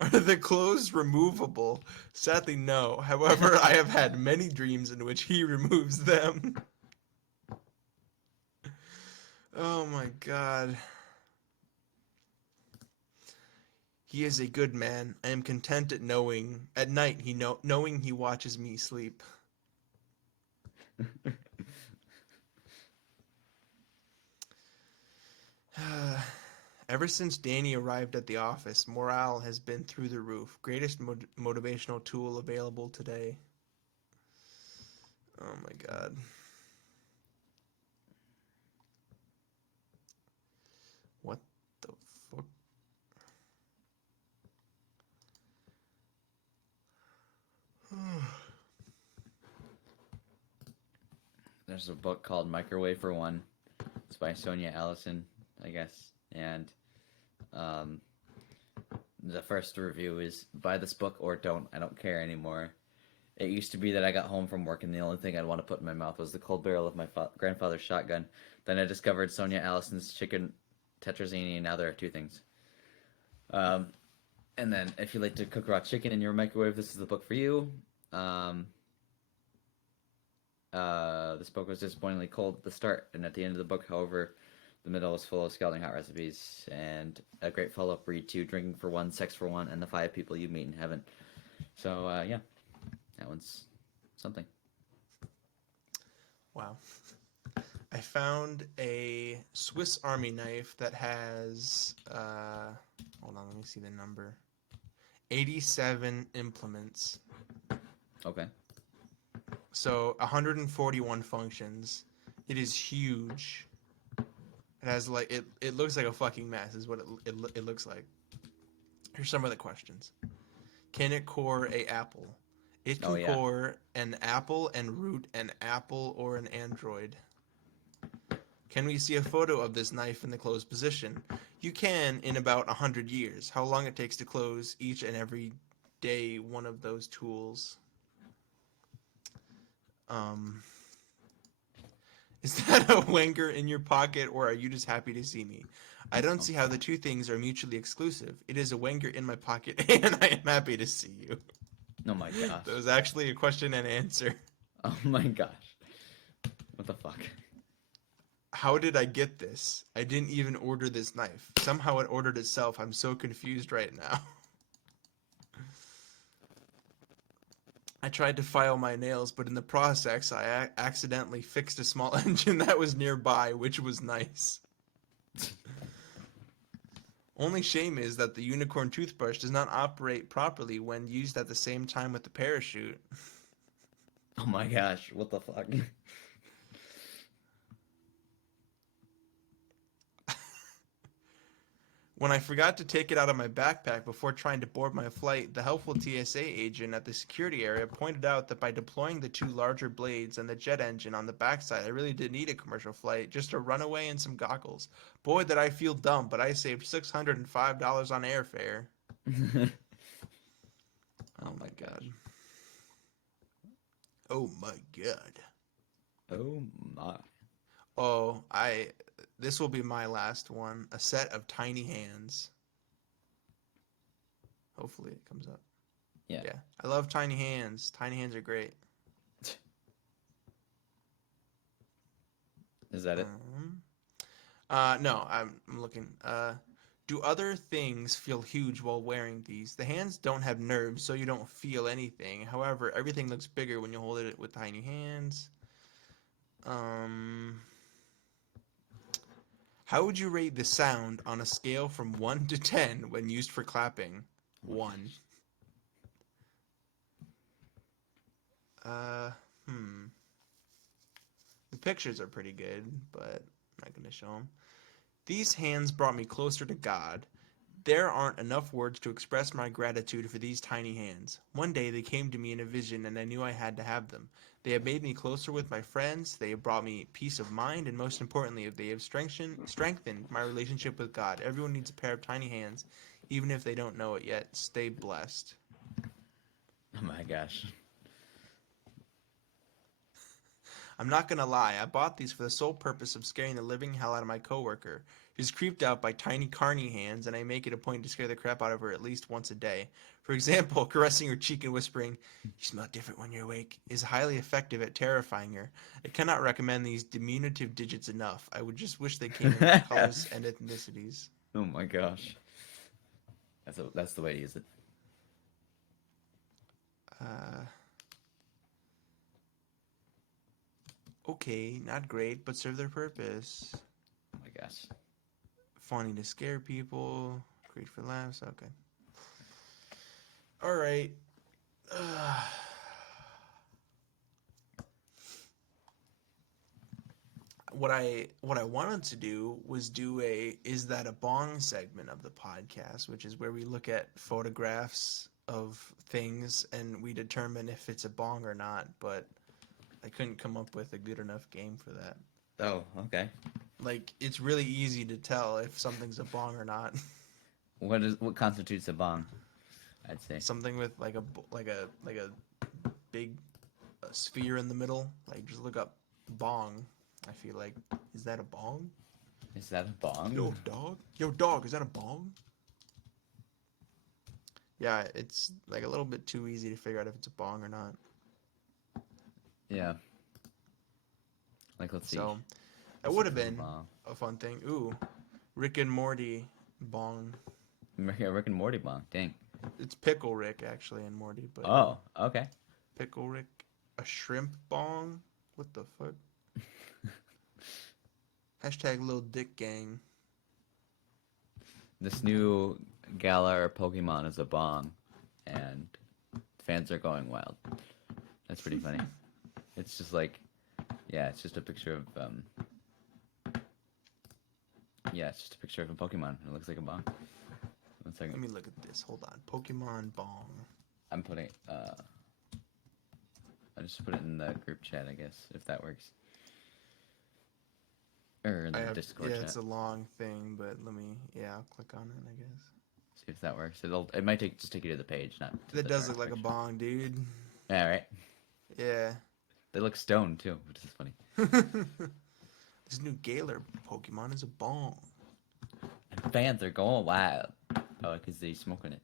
Are the clothes removable? Sadly, no. However, I have had many dreams in which he removes them. Oh my god. He is a good man. I am content at knowing at night knowing he watches me sleep. Ever since Danny arrived at the office, morale has been through the roof. Greatest motivational tool available today. Oh my god. What the fuck? There's a book called Microwave for One. It's by Sonia Allison, I guess. And the first review is buy this book or don't. I don't care anymore. It used to be that I got home from work and the only thing I'd want to put in my mouth was the cold barrel of my grandfather's shotgun. Then I discovered Sonia Allison's chicken tetrazzini, and now there are two things. And then if you like to cook raw chicken in your microwave, this is the book for you. This book was disappointingly cold at the start, and at the end of the book, however, the middle was full of scalding hot recipes and a great follow-up read to Drinking for One, Sex for One, and the 5 People You Meet in Heaven. So, yeah, that one's something. Wow. I found a Swiss Army knife that has, hold on, let me see the number. 87 implements. Okay. So 141 functions. It is huge. It has like it looks like a fucking mess is what it looks like. Here's some of the questions. Can it core a apple? It can core an apple and root an apple or an Android. Can we see a photo of this knife in the closed position? You can in about 100 years. How long it takes to close each and every day one of those tools. Is that a wanker in your pocket, or are you just happy to see me? I don't see how the two things are mutually exclusive. It is a wanker in my pocket, and I am happy to see you. Oh my gosh. That was actually a question and answer. Oh my gosh. What the fuck? How did I get this? I didn't even order this knife. Somehow it ordered itself. I'm so confused right now. I tried to file my nails, but in the process, I accidentally fixed a small engine that was nearby, which was nice. Only shame is that the unicorn toothbrush does not operate properly when used at the same time with the parachute. Oh my gosh, what the fuck? When I forgot to take it out of my backpack before trying to board my flight, the helpful TSA agent at the security area pointed out that by deploying the two larger blades and the jet engine on the backside, I really didn't need a commercial flight, just a runaway and some goggles. Boy, did I feel dumb, but I saved $605 on airfare. Oh my god. Oh my god. Oh my. Oh, this will be my last one. A set of tiny hands. Hopefully it comes up. Yeah. Yeah. I love tiny hands. Tiny hands are great. Is that it? No, I'm looking. Do other things feel huge while wearing these? The hands don't have nerves, so you don't feel anything. However, everything looks bigger when you hold it with tiny hands. Um, how would you rate the sound on a scale from 1 to 10 when used for clapping? 1. Uh, hmm. The pictures are pretty good, but I'm not going to show them. These hands brought me closer to God. There aren't enough words to express my gratitude for these tiny hands. One day they came to me in a vision and I knew I had to have them. They have made me closer with my friends, they have brought me peace of mind, and most importantly, they have strengthened my relationship with God. Everyone needs a pair of tiny hands, even if they don't know it yet. Stay blessed. Oh my gosh. I'm not gonna lie, I bought these for the sole purpose of scaring the living hell out of my coworker. She's creeped out by tiny carny hands, and I make it a point to scare the crap out of her at least once a day. For example, caressing her cheek and whispering, "You smell different when you're awake," is highly effective at terrifying her. I cannot recommend these diminutive digits enough. I would just wish they came in more colors and ethnicities. Oh my gosh. That's the way to use it. Uh, okay, not great, but serve their purpose. Oh my gosh. Funny to scare people. Great for laughs. Okay. All right. What I wanted to do was do a "Is That a Bong" segment of the podcast, which is where we look at photographs of things and we determine if it's a bong or not. But I couldn't come up with a good enough game for that. Oh, okay. Like, it's really easy to tell if something's a bong or not. What constitutes a bong? I'd say. Something with like a big sphere in the middle. Like, just look up bong. I feel like, is that a bong? Is that a bong? Yo, dog. Yo, dog. Is that a bong? Yeah, it's like a little bit too easy to figure out if it's a bong or not. Yeah. Like, let's see. So, that would have been bong. a fun thing. Ooh, Rick and Morty bong. Rick and Morty bong. Dang. It's Pickle Rick actually and Morty, but Oh, okay. Pickle Rick, a shrimp bong. What the fuck? Hashtag little dick gang. This new Gala or Pokemon is a bong, and fans are going wild. That's pretty funny. It's just like, yeah, it's just a picture of yeah, it's just a picture of a Pokemon. It looks like a bong. 1 second. Let me look at this. Hold on. Pokemon bong. I'm putting I just put it in the group chat, I guess, if that works. Or in the Discord chat. It's a long thing, but I'll click on it, I guess. See if that works. It might just take you to the page, not. That does look like a bong, dude. Yeah, right. Yeah. They look stoned too, which is funny. This new Galar Pokemon is a bong. And fans are going wild. Oh, because they're smoking it.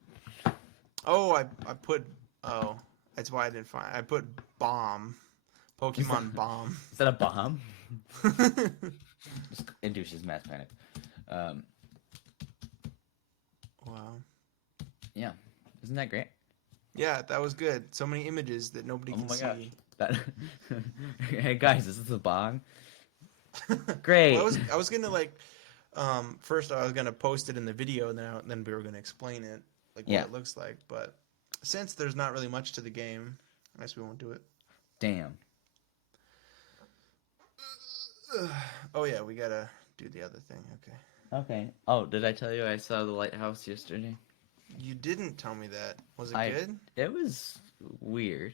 Oh, I put. Oh, that's why I didn't find. I put bomb. Pokemon bomb. Is that a bomb? Just induces mass panic. Wow. Yeah, isn't that great? Yeah, that was good. So many images that nobody can see. Gosh. That. Hey guys, is this a bong? Great. Well, I was gonna first I was gonna post it in the video, and then we were gonna explain it, like what it looks like. But since there's not really much to the game, I guess we won't do it. Damn. Oh yeah, we gotta do the other thing. Okay. Okay. Oh, did I tell you I saw the lighthouse yesterday? You didn't tell me that. Was it good? It was weird.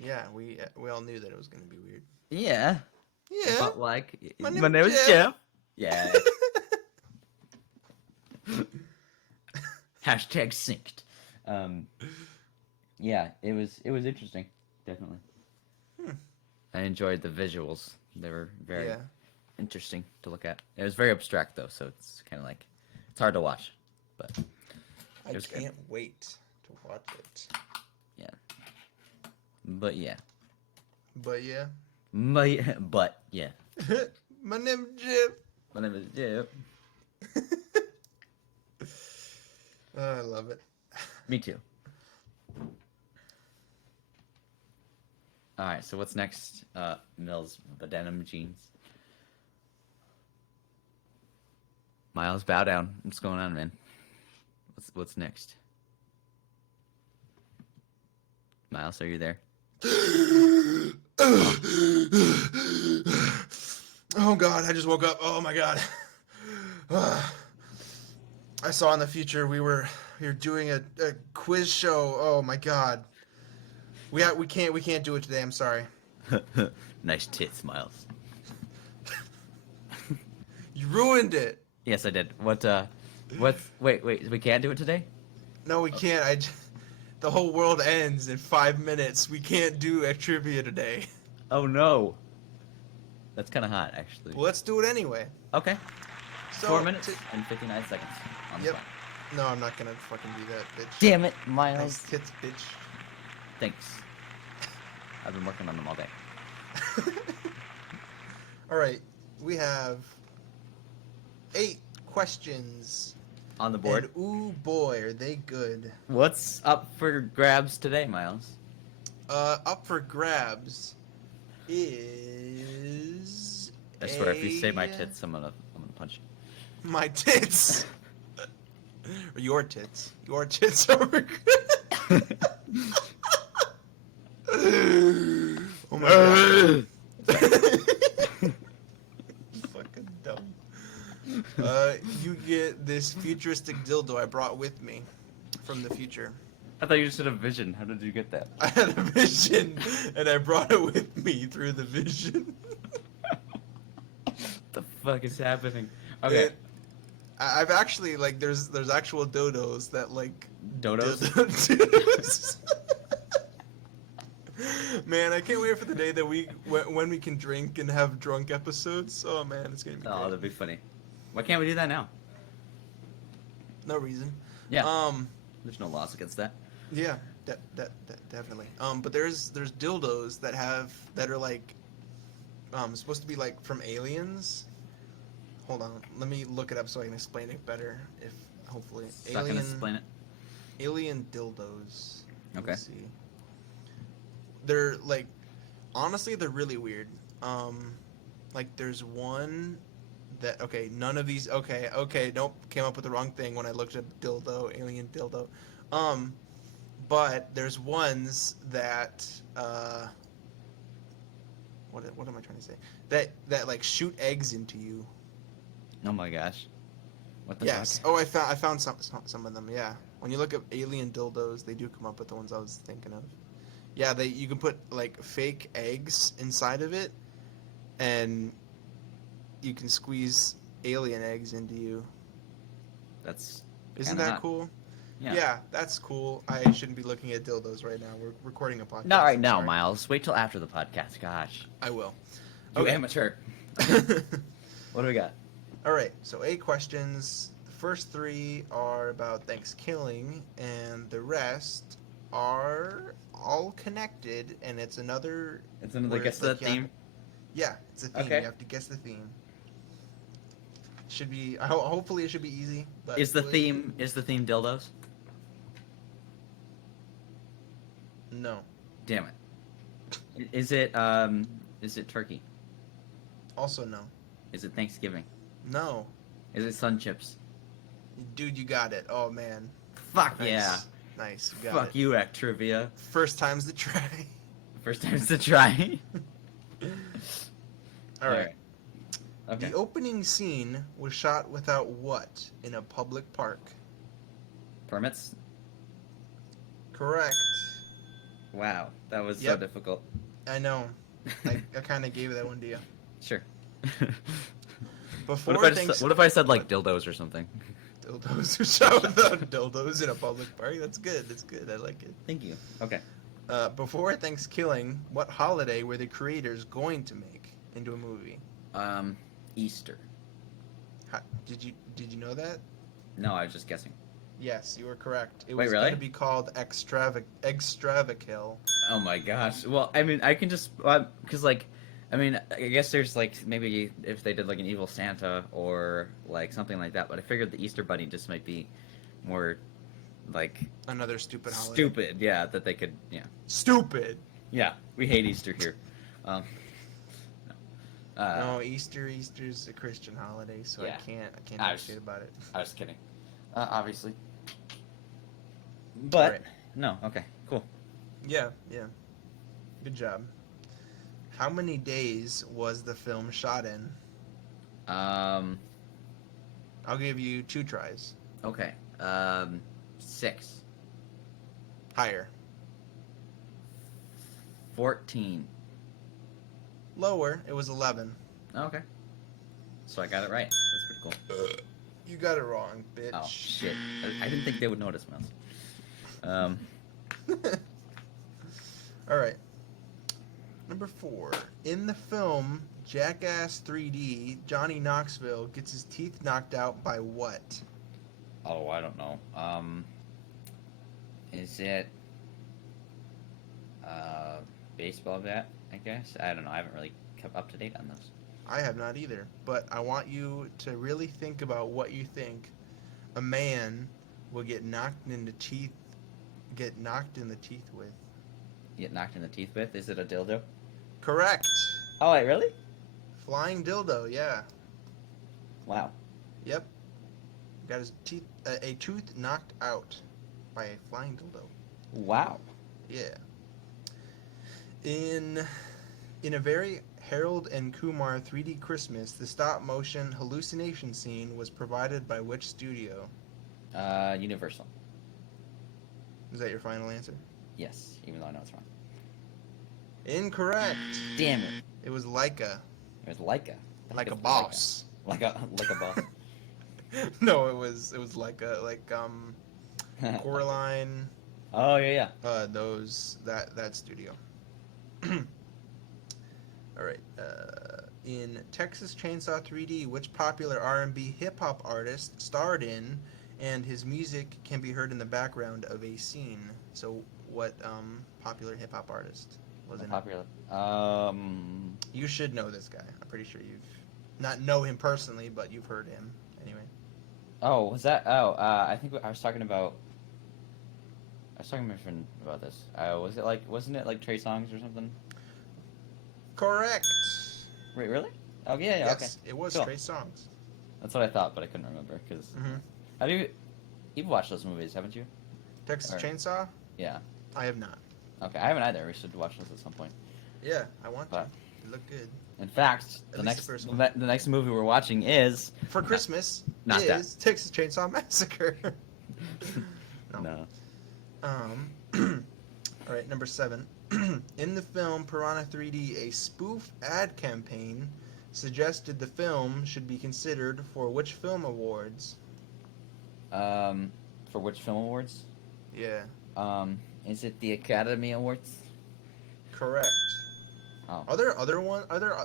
Yeah, we all knew that it was gonna be weird. Yeah. Yeah. But like, My name name was is Jeff. Yeah. Hashtag synced. Yeah, it was interesting, definitely. I enjoyed the visuals. They were very interesting to look at. It was very abstract though, so it's kind of like it's hard to watch, but I can't wait to watch it. Yeah. But yeah. But yeah. But yeah. My name is Jip. My name is Jip. I love it. Me too. All right, so what's next? Mills, the denim jeans. Miles, bow down. What's going on, man? What's next? Miles, are you there? Oh God, I just woke up. Oh my God. I saw in the future we were doing a quiz show. Oh my God. We can't do it today. I'm sorry. Nice tits, Miles. You ruined it. Yes, I did. Wait, we can't do it today? No, we can't. The whole world ends in 5 minutes. We can't do a trivia today. Oh no. That's kind of hot, actually. Well, let's do it anyway. Okay. So, 4 minutes and 59 seconds. On the Yep. clock. No, I'm not gonna fucking do that, bitch. Damn it, Miles. Nice tits, bitch. Thanks. I've been working on them all day. All right, we have 8 questions On the board. and ooh boy, are they good. What's up for grabs today, Miles? Up for grabs is I swear, if you say my tits, I'm gonna punch you. my tits. Or your tits. Your tits are good. Oh my God. Fucking dumb. You get this futuristic dildo I brought with me from the future. I thought you just had a vision. How did you get that? I had a vision and I brought it with me through the vision. What the fuck is happening? Okay. I've actually there's actual dodos that Dodos? Dodos. Man, I can't wait for the day that when we can drink and have drunk episodes. Oh man, it's gonna be great. Oh, that'd be funny. Why can't we do that now? No reason. Yeah. There's no laws against that. Yeah, definitely. But there's dildos that are supposed to be from aliens. Hold on, let me look it up so I can explain it better. If hopefully Not gonna explain it. alien dildos. Okay. Let's see. They're honestly, they're really weird. There's one that none of these. Okay, nope, came up with the wrong thing when I looked up dildo, alien dildo. But there's ones that what am I trying to say? That shoot eggs into you. Oh my gosh. What the Yes. fuck? Oh, I found some of them. Yeah. When you look up alien dildos, they do come up with the ones I was thinking of. Yeah, you can put fake eggs inside of it, and you can squeeze alien eggs into you. That's Isn't kinda that hot. cool? Yeah. Yeah, that's cool. I shouldn't be looking at dildos right now. We're recording a podcast. Not right I'm now, sorry. Miles. Wait till after the podcast. Gosh. I will. You Okay. amateur. What do we got? All right, so 8 questions. The first 3 are about Thanksgiving, and the rest are all connected, and it's another... It's another where guess it's the theme. Yeah, it's a theme. Okay. You have to guess the theme. Should be... hopefully it should be easy. But Is the theme dildos? No. Damn it. Is it turkey? Also no. Is it Thanksgiving? No. Is it sun chips? Dude, you got it. Oh, man. Fuck Nice. yeah. Nice. You got Fuck it. you at trivia. First time's the try. First time's to try. All right. Okay. The opening scene was shot without what in a public park? Permits? Correct. Wow, that was so Yep. difficult. I know. I kind of gave that one to you. Sure. Before what if I said dildos or something? Dildos were shot without dildos in a public park. That's good. That's good. I like it. Thank you. Okay. Before Thanksgiving, what holiday were the creators going to make into a movie? Easter. Did you know that? No, I was just guessing. Yes, you were correct. It Wait, was really? going to be called Extravakill. Oh my gosh. Well, I mean, I can just because I mean, I guess there's like maybe if they did like an evil Santa or like something like that, but I figured the Easter Bunny just might be more like Another stupid holiday. stupid. Yeah, that they could. Yeah, Stupid. yeah. We hate Easter here. Um, no. No, Easter's a Christian holiday, so Yeah. I can't I talk was- shit about it. I was kidding. Obviously. But Right. no. Okay. Cool. Yeah, yeah. Good job. How many days was the film shot in? Um. I'll give you 2 tries. Okay. 6. Higher. 14. Lower. It was 11. Okay. So I got it right. That's pretty cool. You got it wrong, bitch. Oh shit! I didn't think they would notice, Mouse. All right. Number 4. In the film Jackass 3D, Johnny Knoxville gets his teeth knocked out by what? Oh, I don't know. Is it baseball bat? I guess I don't know. I haven't really kept up to date on those. I have not either, but I want you to really think about what you think a man will get knocked in the teeth with. Get knocked in the teeth with? Is it a dildo? Correct. Oh, wait, really? Flying dildo, yeah. Wow. Yep. Got his teeth a tooth knocked out by a flying dildo. Wow. Yeah. In a very Harold and Kumar 3D Christmas, the stop motion hallucination scene was provided by which studio? Universal. Is that your final answer? Yes, even though I know it's wrong. Incorrect. Damn it! It was Leica. It was Leica. Like a boss. Like a boss. No, it was Leica, Coraline. Oh yeah. That studio. All right. In Texas Chainsaw 3D, which popular R&B hip hop artist starred in, and his music can be heard in the background of a scene? So, what popular hip hop artist was in it? Popular. You should know this guy. I'm pretty sure you've not know him personally, but you've heard him anyway. Oh, was that? Oh, I think I was talking about. I was talking to my friend about this. Wasn't it like Trey Songz or something? Correct. Wait, really? Oh yeah, Yes, okay. it was Cool. Trey Songz. That's what I thought, but I couldn't remember because. Mm-hmm. Have you've watched those movies, haven't you? Texas Or- Chainsaw? Yeah. I have not. Okay, I haven't either. We should watch those at some point. Yeah, I want to. But- They look good. In fact, At the least next the first one. the next movie we're watching is For Christmas not that. is Texas Chainsaw Massacre. No. All right, number 7. In the film Piranha 3D, a spoof ad campaign suggested the film should be considered for which film awards? For which film awards? Yeah, Is it the Academy Awards? correct. Oh. Are there other one? Are there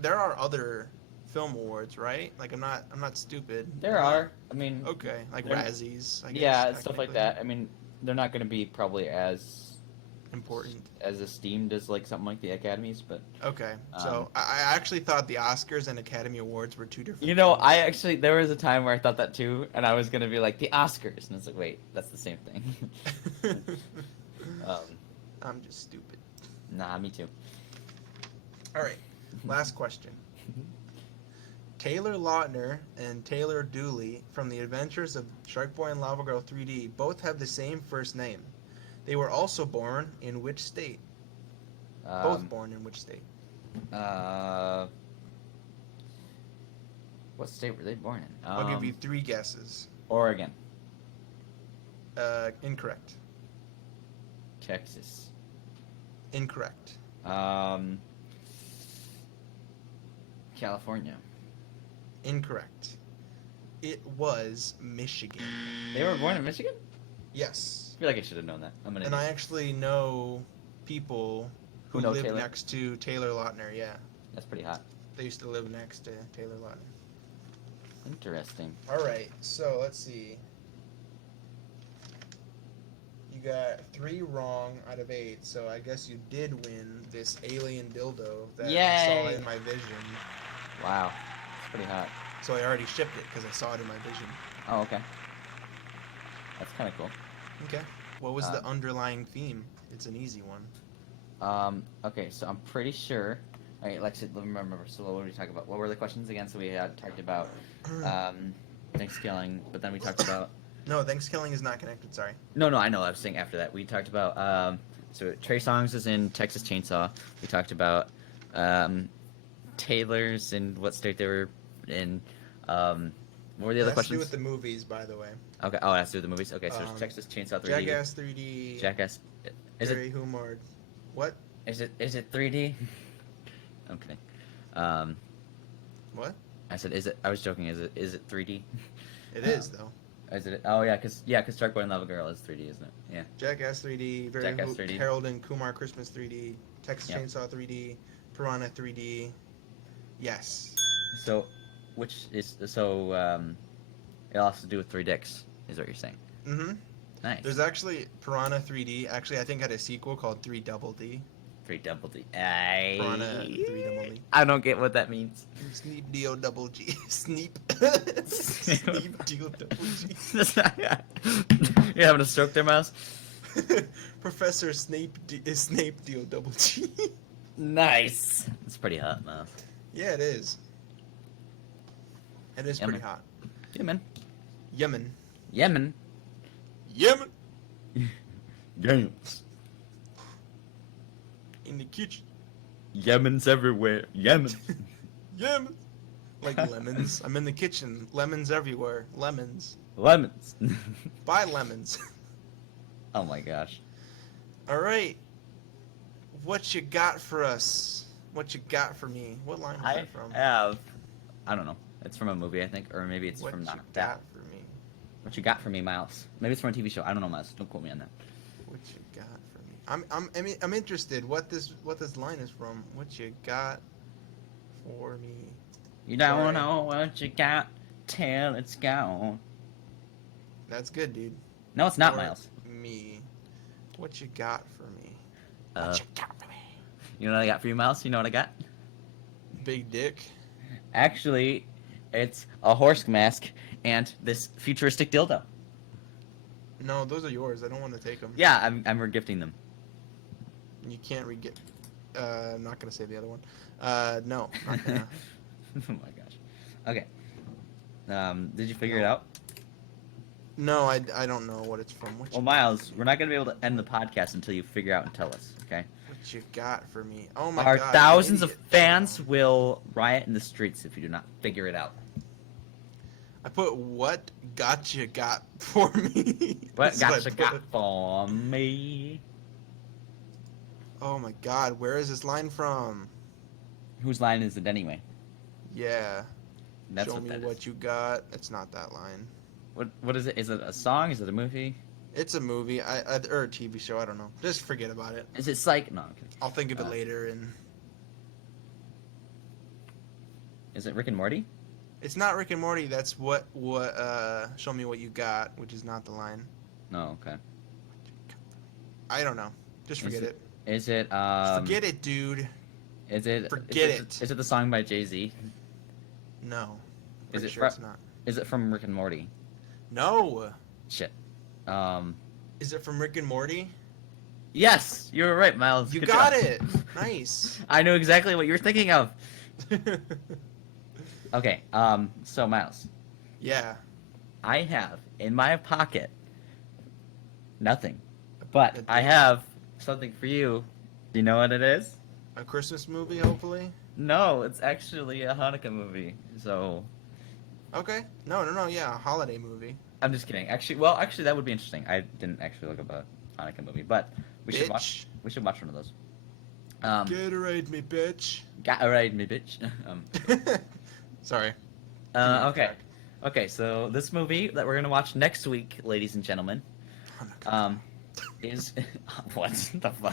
there are other film awards, right? Like I'm not stupid. There are. I mean, Okay, like There- Razzies. I guess, yeah, stuff like technically. that. I mean, they're not going to be probably as Important. esteemed as like something like the Academies, but Okay, so I actually thought the Oscars and Academy Awards were 2 different. you know, things. there was a time where I thought that too, and I was going to be like the Oscars, and it's like, wait, that's the same thing. I'm just stupid. Nah, me too. All right, last question. Taylor Lautner and Taylor Dooley from The Adventures of Shark Boy and Lava Girl 3D both have the same first name. They were also born in which state? Both born in which state? What state were they born in? I'll give you 3 guesses. Oregon, Incorrect. Texas, Incorrect. California. Incorrect. It was Michigan. They were born in Michigan? Yes. I feel like I should have known that. I'm gonna. And I actually know people who know live Taylor? next to Taylor Lautner, yeah. That's pretty hot. They used to live next to Taylor Lautner. Interesting. All right, so let's see. You got 3 wrong out of 8, so I guess you did win this alien dildo that I saw Yay! in my vision. Wow, it's pretty hot. So I already shipped it because I saw it in my vision. Oh, okay. That's kind of cool. Okay. What was the Um, underlying theme? It's an easy one. Okay, so I'm pretty sure. Okay, let's remember. So what were we talking about? What were the questions again? So we had talked about Thanksgiving, but then we talked about. No, Thanksgiving is not connected. Sorry. No, I know. I was saying after that. We talked about. So Trey Songz is in Texas Chainsaw. We talked about Taylor's in what state they were in. What were the other It has to do questions? with the movies, by the way. Okay. Oh, it has to do with the movies. Okay, so there's Um, Texas Chainsaw 3D. Jackass 3D. Jackass. Is Harry Humard. What? Is it 3D? I'm kidding. What? I said, is it? I was joking. Is it 3D? It is though. Is it? Oh yeah, cause Shark Boy and Lava Girl is 3D, isn't it? Yeah. Jackass 3D. Jackass 3D. Harold and Kumar Christmas 3D. Texas Yep. Chainsaw 3D. Piranha 3D. Yes. So, which is so? It all has to do with 3 dicks, is what you're saying. Mm-hmm. Nice. There's actually Piranha 3D. Actually, I think had a sequel called 3 Double D. 3 double D. Piranha 3 Double D. I don't get what that means. Sneep Dio Double G. Sneep. Sneep Dio Double G. You're having a stroke there, Miles? Professor Snape Dio Double G. Nice. It's pretty hot, Miles. Yeah, it is. It is Yemen. pretty hot. Yemen. Yemen. Yemen. Yemen. Yemen's. In the kitchen. Yemen's everywhere. Yemen. Yemen. Like lemons. I'm in the kitchen. Lemons everywhere. Lemons. Lemons. Buy lemons. Oh my gosh. All right. What you got for us? What you got for me? What line is I that from? have. I don't know. It's from a movie, I think, or maybe it's What from you not got that. for me? What you got for me, Miles? Maybe it's from a TV show. I don't know, Miles. Don't quote me on that. What you got for me? I'm interested. What this line is from? What you got for me? You don't Sorry. know what you got till it's gone. That's good, dude. No, it's not, For Miles. Me. What you got for me? Uh, What you got for me? You know what I got for you, Miles? You know what I got? Big dick. Actually, it's a horse mask and this futuristic dildo. No, those are yours. I don't want to take them. Yeah, I'm regifting them. You can't re-get. I'm not gonna say the other one. No, not gonna. Oh my gosh. Okay. Did you figure it out? No, I don't know what it's from. Well, Miles, we're not going to be able to end the podcast until you figure out and tell us, okay? What you got for me? Oh my Our god! thousands you of idiot. fans will riot in the streets if you do not figure it out. I put what got for me. What That's I gotcha got put. for me? Oh my god! Where is this line from? Whose line is it anyway? Yeah. That's Show what me that what is. you got. It's not that line. What is it? Is it a song? Is it a movie? It's a movie, or a TV show. I don't know. Just forget about it. Is it Psych? No, I'm kidding. I'll think of it Uh, later. And Is it Rick and Morty? it's not Rick and Morty. That's what. Show me what you got, which is not the line. No, okay. I don't know. Just forget Is it. Is it Forget it, dude. Is it Forget is it. Is it the song by Jay-Z? No. Is Pretty it sure it's not. Is it from Rick and Morty? No. Shit. Is it from Rick and Morty? Yes, you were right, Miles. You Good got job. it. Nice. I knew exactly what you were thinking of. Okay, so Miles, Yeah. I have in my pocket nothing, but A I dick? have something for you. Do you know what it is? A Christmas movie, hopefully. No, it's actually a Hanukkah movie. So Okay. No. Yeah, a holiday movie. I'm just kidding. Actually, that would be interesting. I didn't actually look up a Hanukkah movie, but we should watch. We should watch one of those. Gatorade me, bitch. Alright, me bitch. Sorry. Okay. Okay, so this movie that we're gonna watch next week, ladies and gentlemen, is what the fuck?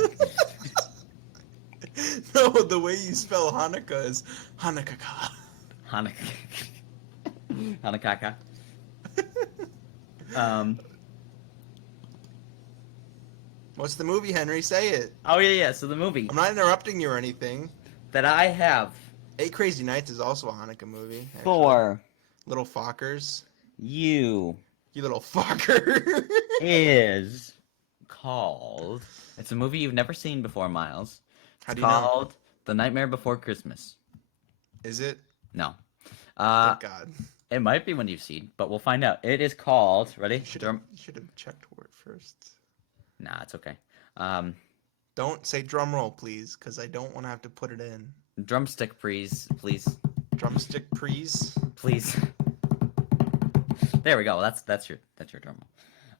No, the way you spell Hanukkah is Hanukkah. Hanukkah. Hanukkah. What's the movie, Henry? Say it. Oh yeah. So the movie I'm not interrupting you or anything. that I have 8 Crazy Nights is also a Hanukkah movie, actually. for Little Fockers. you You little fucker. is called. It's a movie you've never seen before, Miles. How It's do you know? called The Nightmare Before Christmas. Is it? No. Thank God. It might be one you've seen, but we'll find out. It is called. Ready? You should have checked for it first. Nah, it's okay. Don't say drum roll, please, because I don't want to have to put it in. Drumstick, please. Drumstick, please. Please. There we go. That's your drum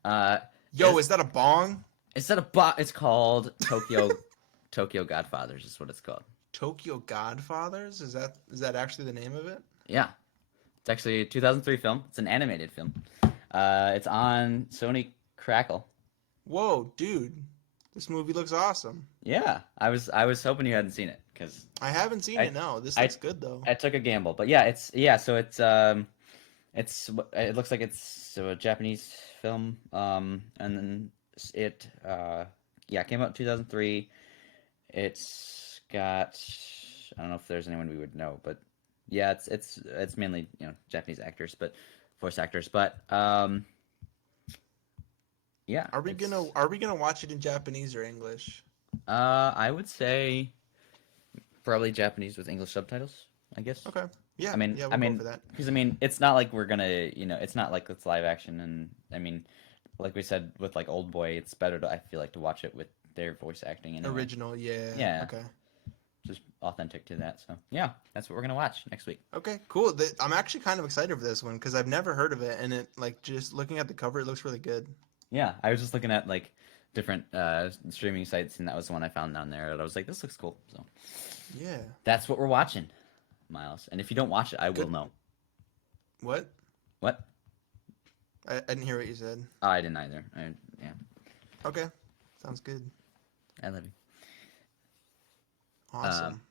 roll. Yo, is that a bong? Instead of it's called Tokyo Godfathers is what it's called. Tokyo Godfathers? Is that actually the name of it? Yeah. It's actually a 2003 film. It's an animated film. It's on Sony Crackle. Whoa, dude. This movie looks awesome. Yeah. I was hoping you hadn't seen it cuz I haven't seen it, no. This looks good though. I took a gamble. But yeah, it looks like it's a Japanese film. And then it came out in 2003. It's got, I don't know if there's anyone we would know, but yeah, it's mainly, Japanese actors, but voice actors, but yeah. Are we gonna watch it in Japanese or English? I would say probably Japanese with English subtitles, I guess. Okay. Yeah. I mean, we'll go for that. because it's not like we're gonna, it's not like it's live action, and I mean, like we said with like Old Boy, it's better I feel like to watch it with their voice acting anyway. Original, yeah. Yeah. Okay. Just authentic to that. So yeah, that's what we're gonna watch next week. Okay, cool. I'm actually kind of excited for this one because I've never heard of it, and it just looking at the cover, it looks really good. Yeah, I was just looking at like different streaming sites, and that was the one I found down there. And I was like, this looks cool. So yeah, that's what we're watching, Miles. And if you don't watch it, I will know. What? What? I didn't hear what you said. Oh, I didn't either. Yeah. Okay, sounds good. I love you. Awesome.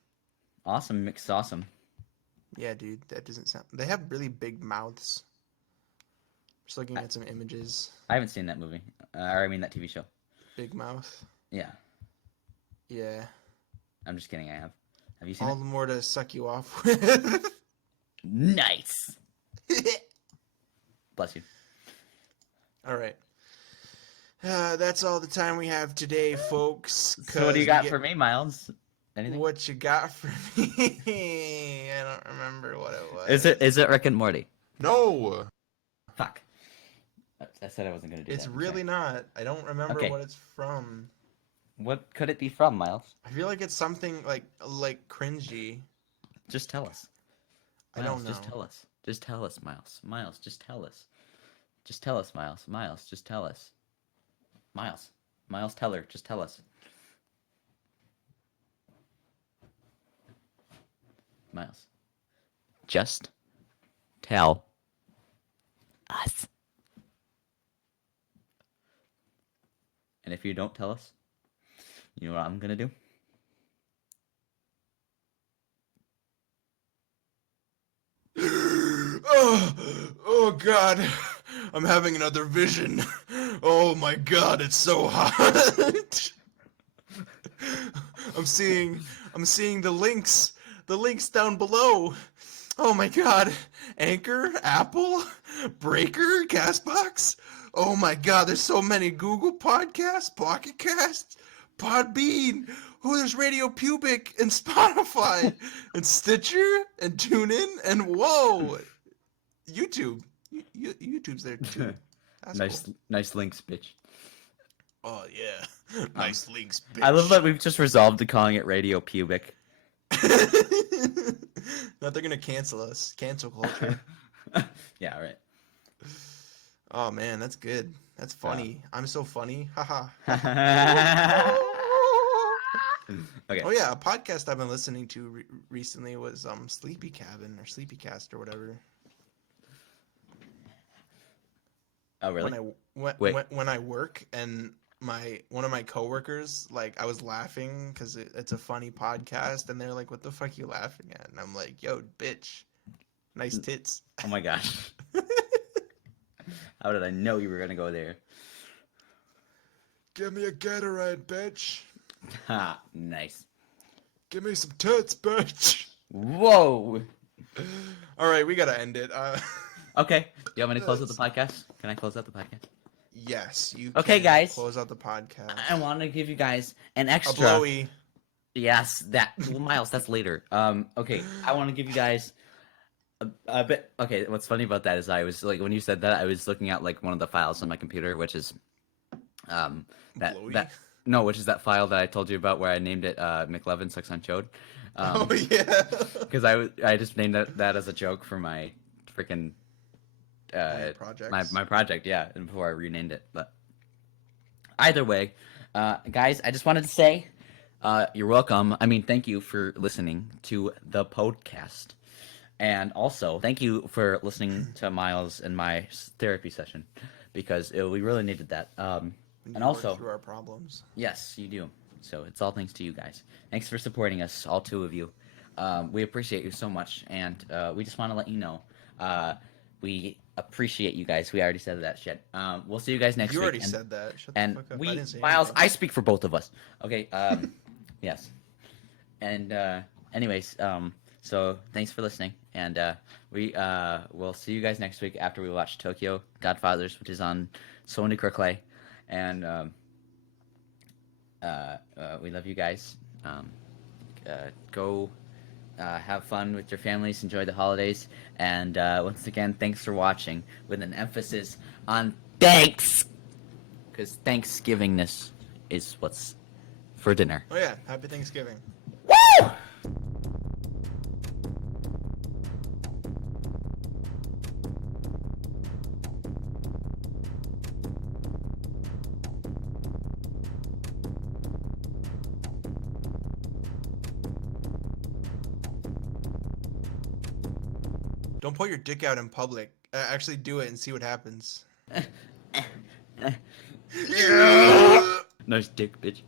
Awesome, mix awesome. Yeah, dude, that doesn't sound. They have really big mouths. Just looking at some images. I haven't seen that movie. Or I mean that TV show. Big mouth. Yeah. Yeah. I'm just kidding. I have. Have you seen All it? the more to suck you off with. Nice. Bless you. All right. That's all the time we have today, folks. So what do you got for me, Miles? Anything? What you got for me? I don't remember what it was. Is it Rick and Morty? No. Fuck. I said I wasn't gonna do It's that. really not. I don't remember Okay. what it's from. What could it be from, Miles? I feel like it's something like cringy. Just tell us. I Miles, don't know. Just tell us. Just tell us, Miles. Miles, just tell us. Just tell us, Miles. Miles, just tell us. Miles. Miles Teller, just tell us. Miles. Just tell us. And if you don't tell us, you know what I'm gonna do? Oh God, I'm having another vision. Oh my God, it's so hot. I'm seeing the links down below. Oh my God, Anchor, Apple, Breaker, Castbox. Oh my God, there's so many. Google Podcasts, Pocket Casts, Podbean. Oh, there's Radio Pubic and Spotify and Stitcher and TuneIn and whoa, YouTube. YouTube's there too. That's cool. Nice links, bitch. Oh yeah, nice links, bitch. I love that we've just resolved to calling it Radio Pubic. Now they're gonna cancel us. Cancel culture. Yeah, right. Oh man, that's good. That's funny. I'm so funny. Haha. Okay. Oh yeah, a podcast I've been listening to recently was Sleepy Cabin or Sleepy Cast or whatever. Oh really? When I work and one of my coworkers, like, I was laughing because it's a funny podcast, and they're like, "What the fuck you laughing at?" And I'm like, "Yo, bitch, nice tits." Oh my gosh. How did I know you were gonna go there? Give me a Gatorade, bitch. Ha, nice. Give me some tits, bitch. Whoa. All right, we gotta end it. Okay. Do you want me to close out the podcast? Can I close out the podcast? Yes, you Okay, can guys. close out the podcast. I want to give you guys an A extra. blowy. Yes, that. Well, Miles, that's later. Okay. I want to give you guys a bit. Okay. What's funny about that is I was like, when you said that, I was looking at like one of the files on my computer, which is, Blowy? which is that file that I told you about where I named it McLovin Sucks on Chode. Oh yeah. Because I just named that as a joke for my freaking my project, yeah, and before I renamed it. But either way, guys, I just wanted to say you're welcome. I mean, thank you for listening to the podcast, and also thank you for listening to Miles and my therapy session because we really needed that. And also, through our problems. yes, you do. So it's all thanks to you guys. Thanks for supporting us, all two of you. We appreciate you so much, and we just want to let you know we appreciate you guys. We already said that shit. We'll see you guys next week. You already said that. Shut the fuck up. I didn't say Miles, anything. I speak for both of us. Okay. Yes. And anyways, so thanks for listening, and we will see you guys next week after we watch Tokyo Godfathers, which is on Sony Cricklay, and we love you guys. Go have fun with your families, enjoy the holidays, and once again, thanks for watching, with an emphasis on thanks, because Thanksgivingness is what's for dinner. Oh yeah, happy Thanksgiving. Woo! Don't pull your dick out in public. Actually do it and see what happens. Nice dick, bitch.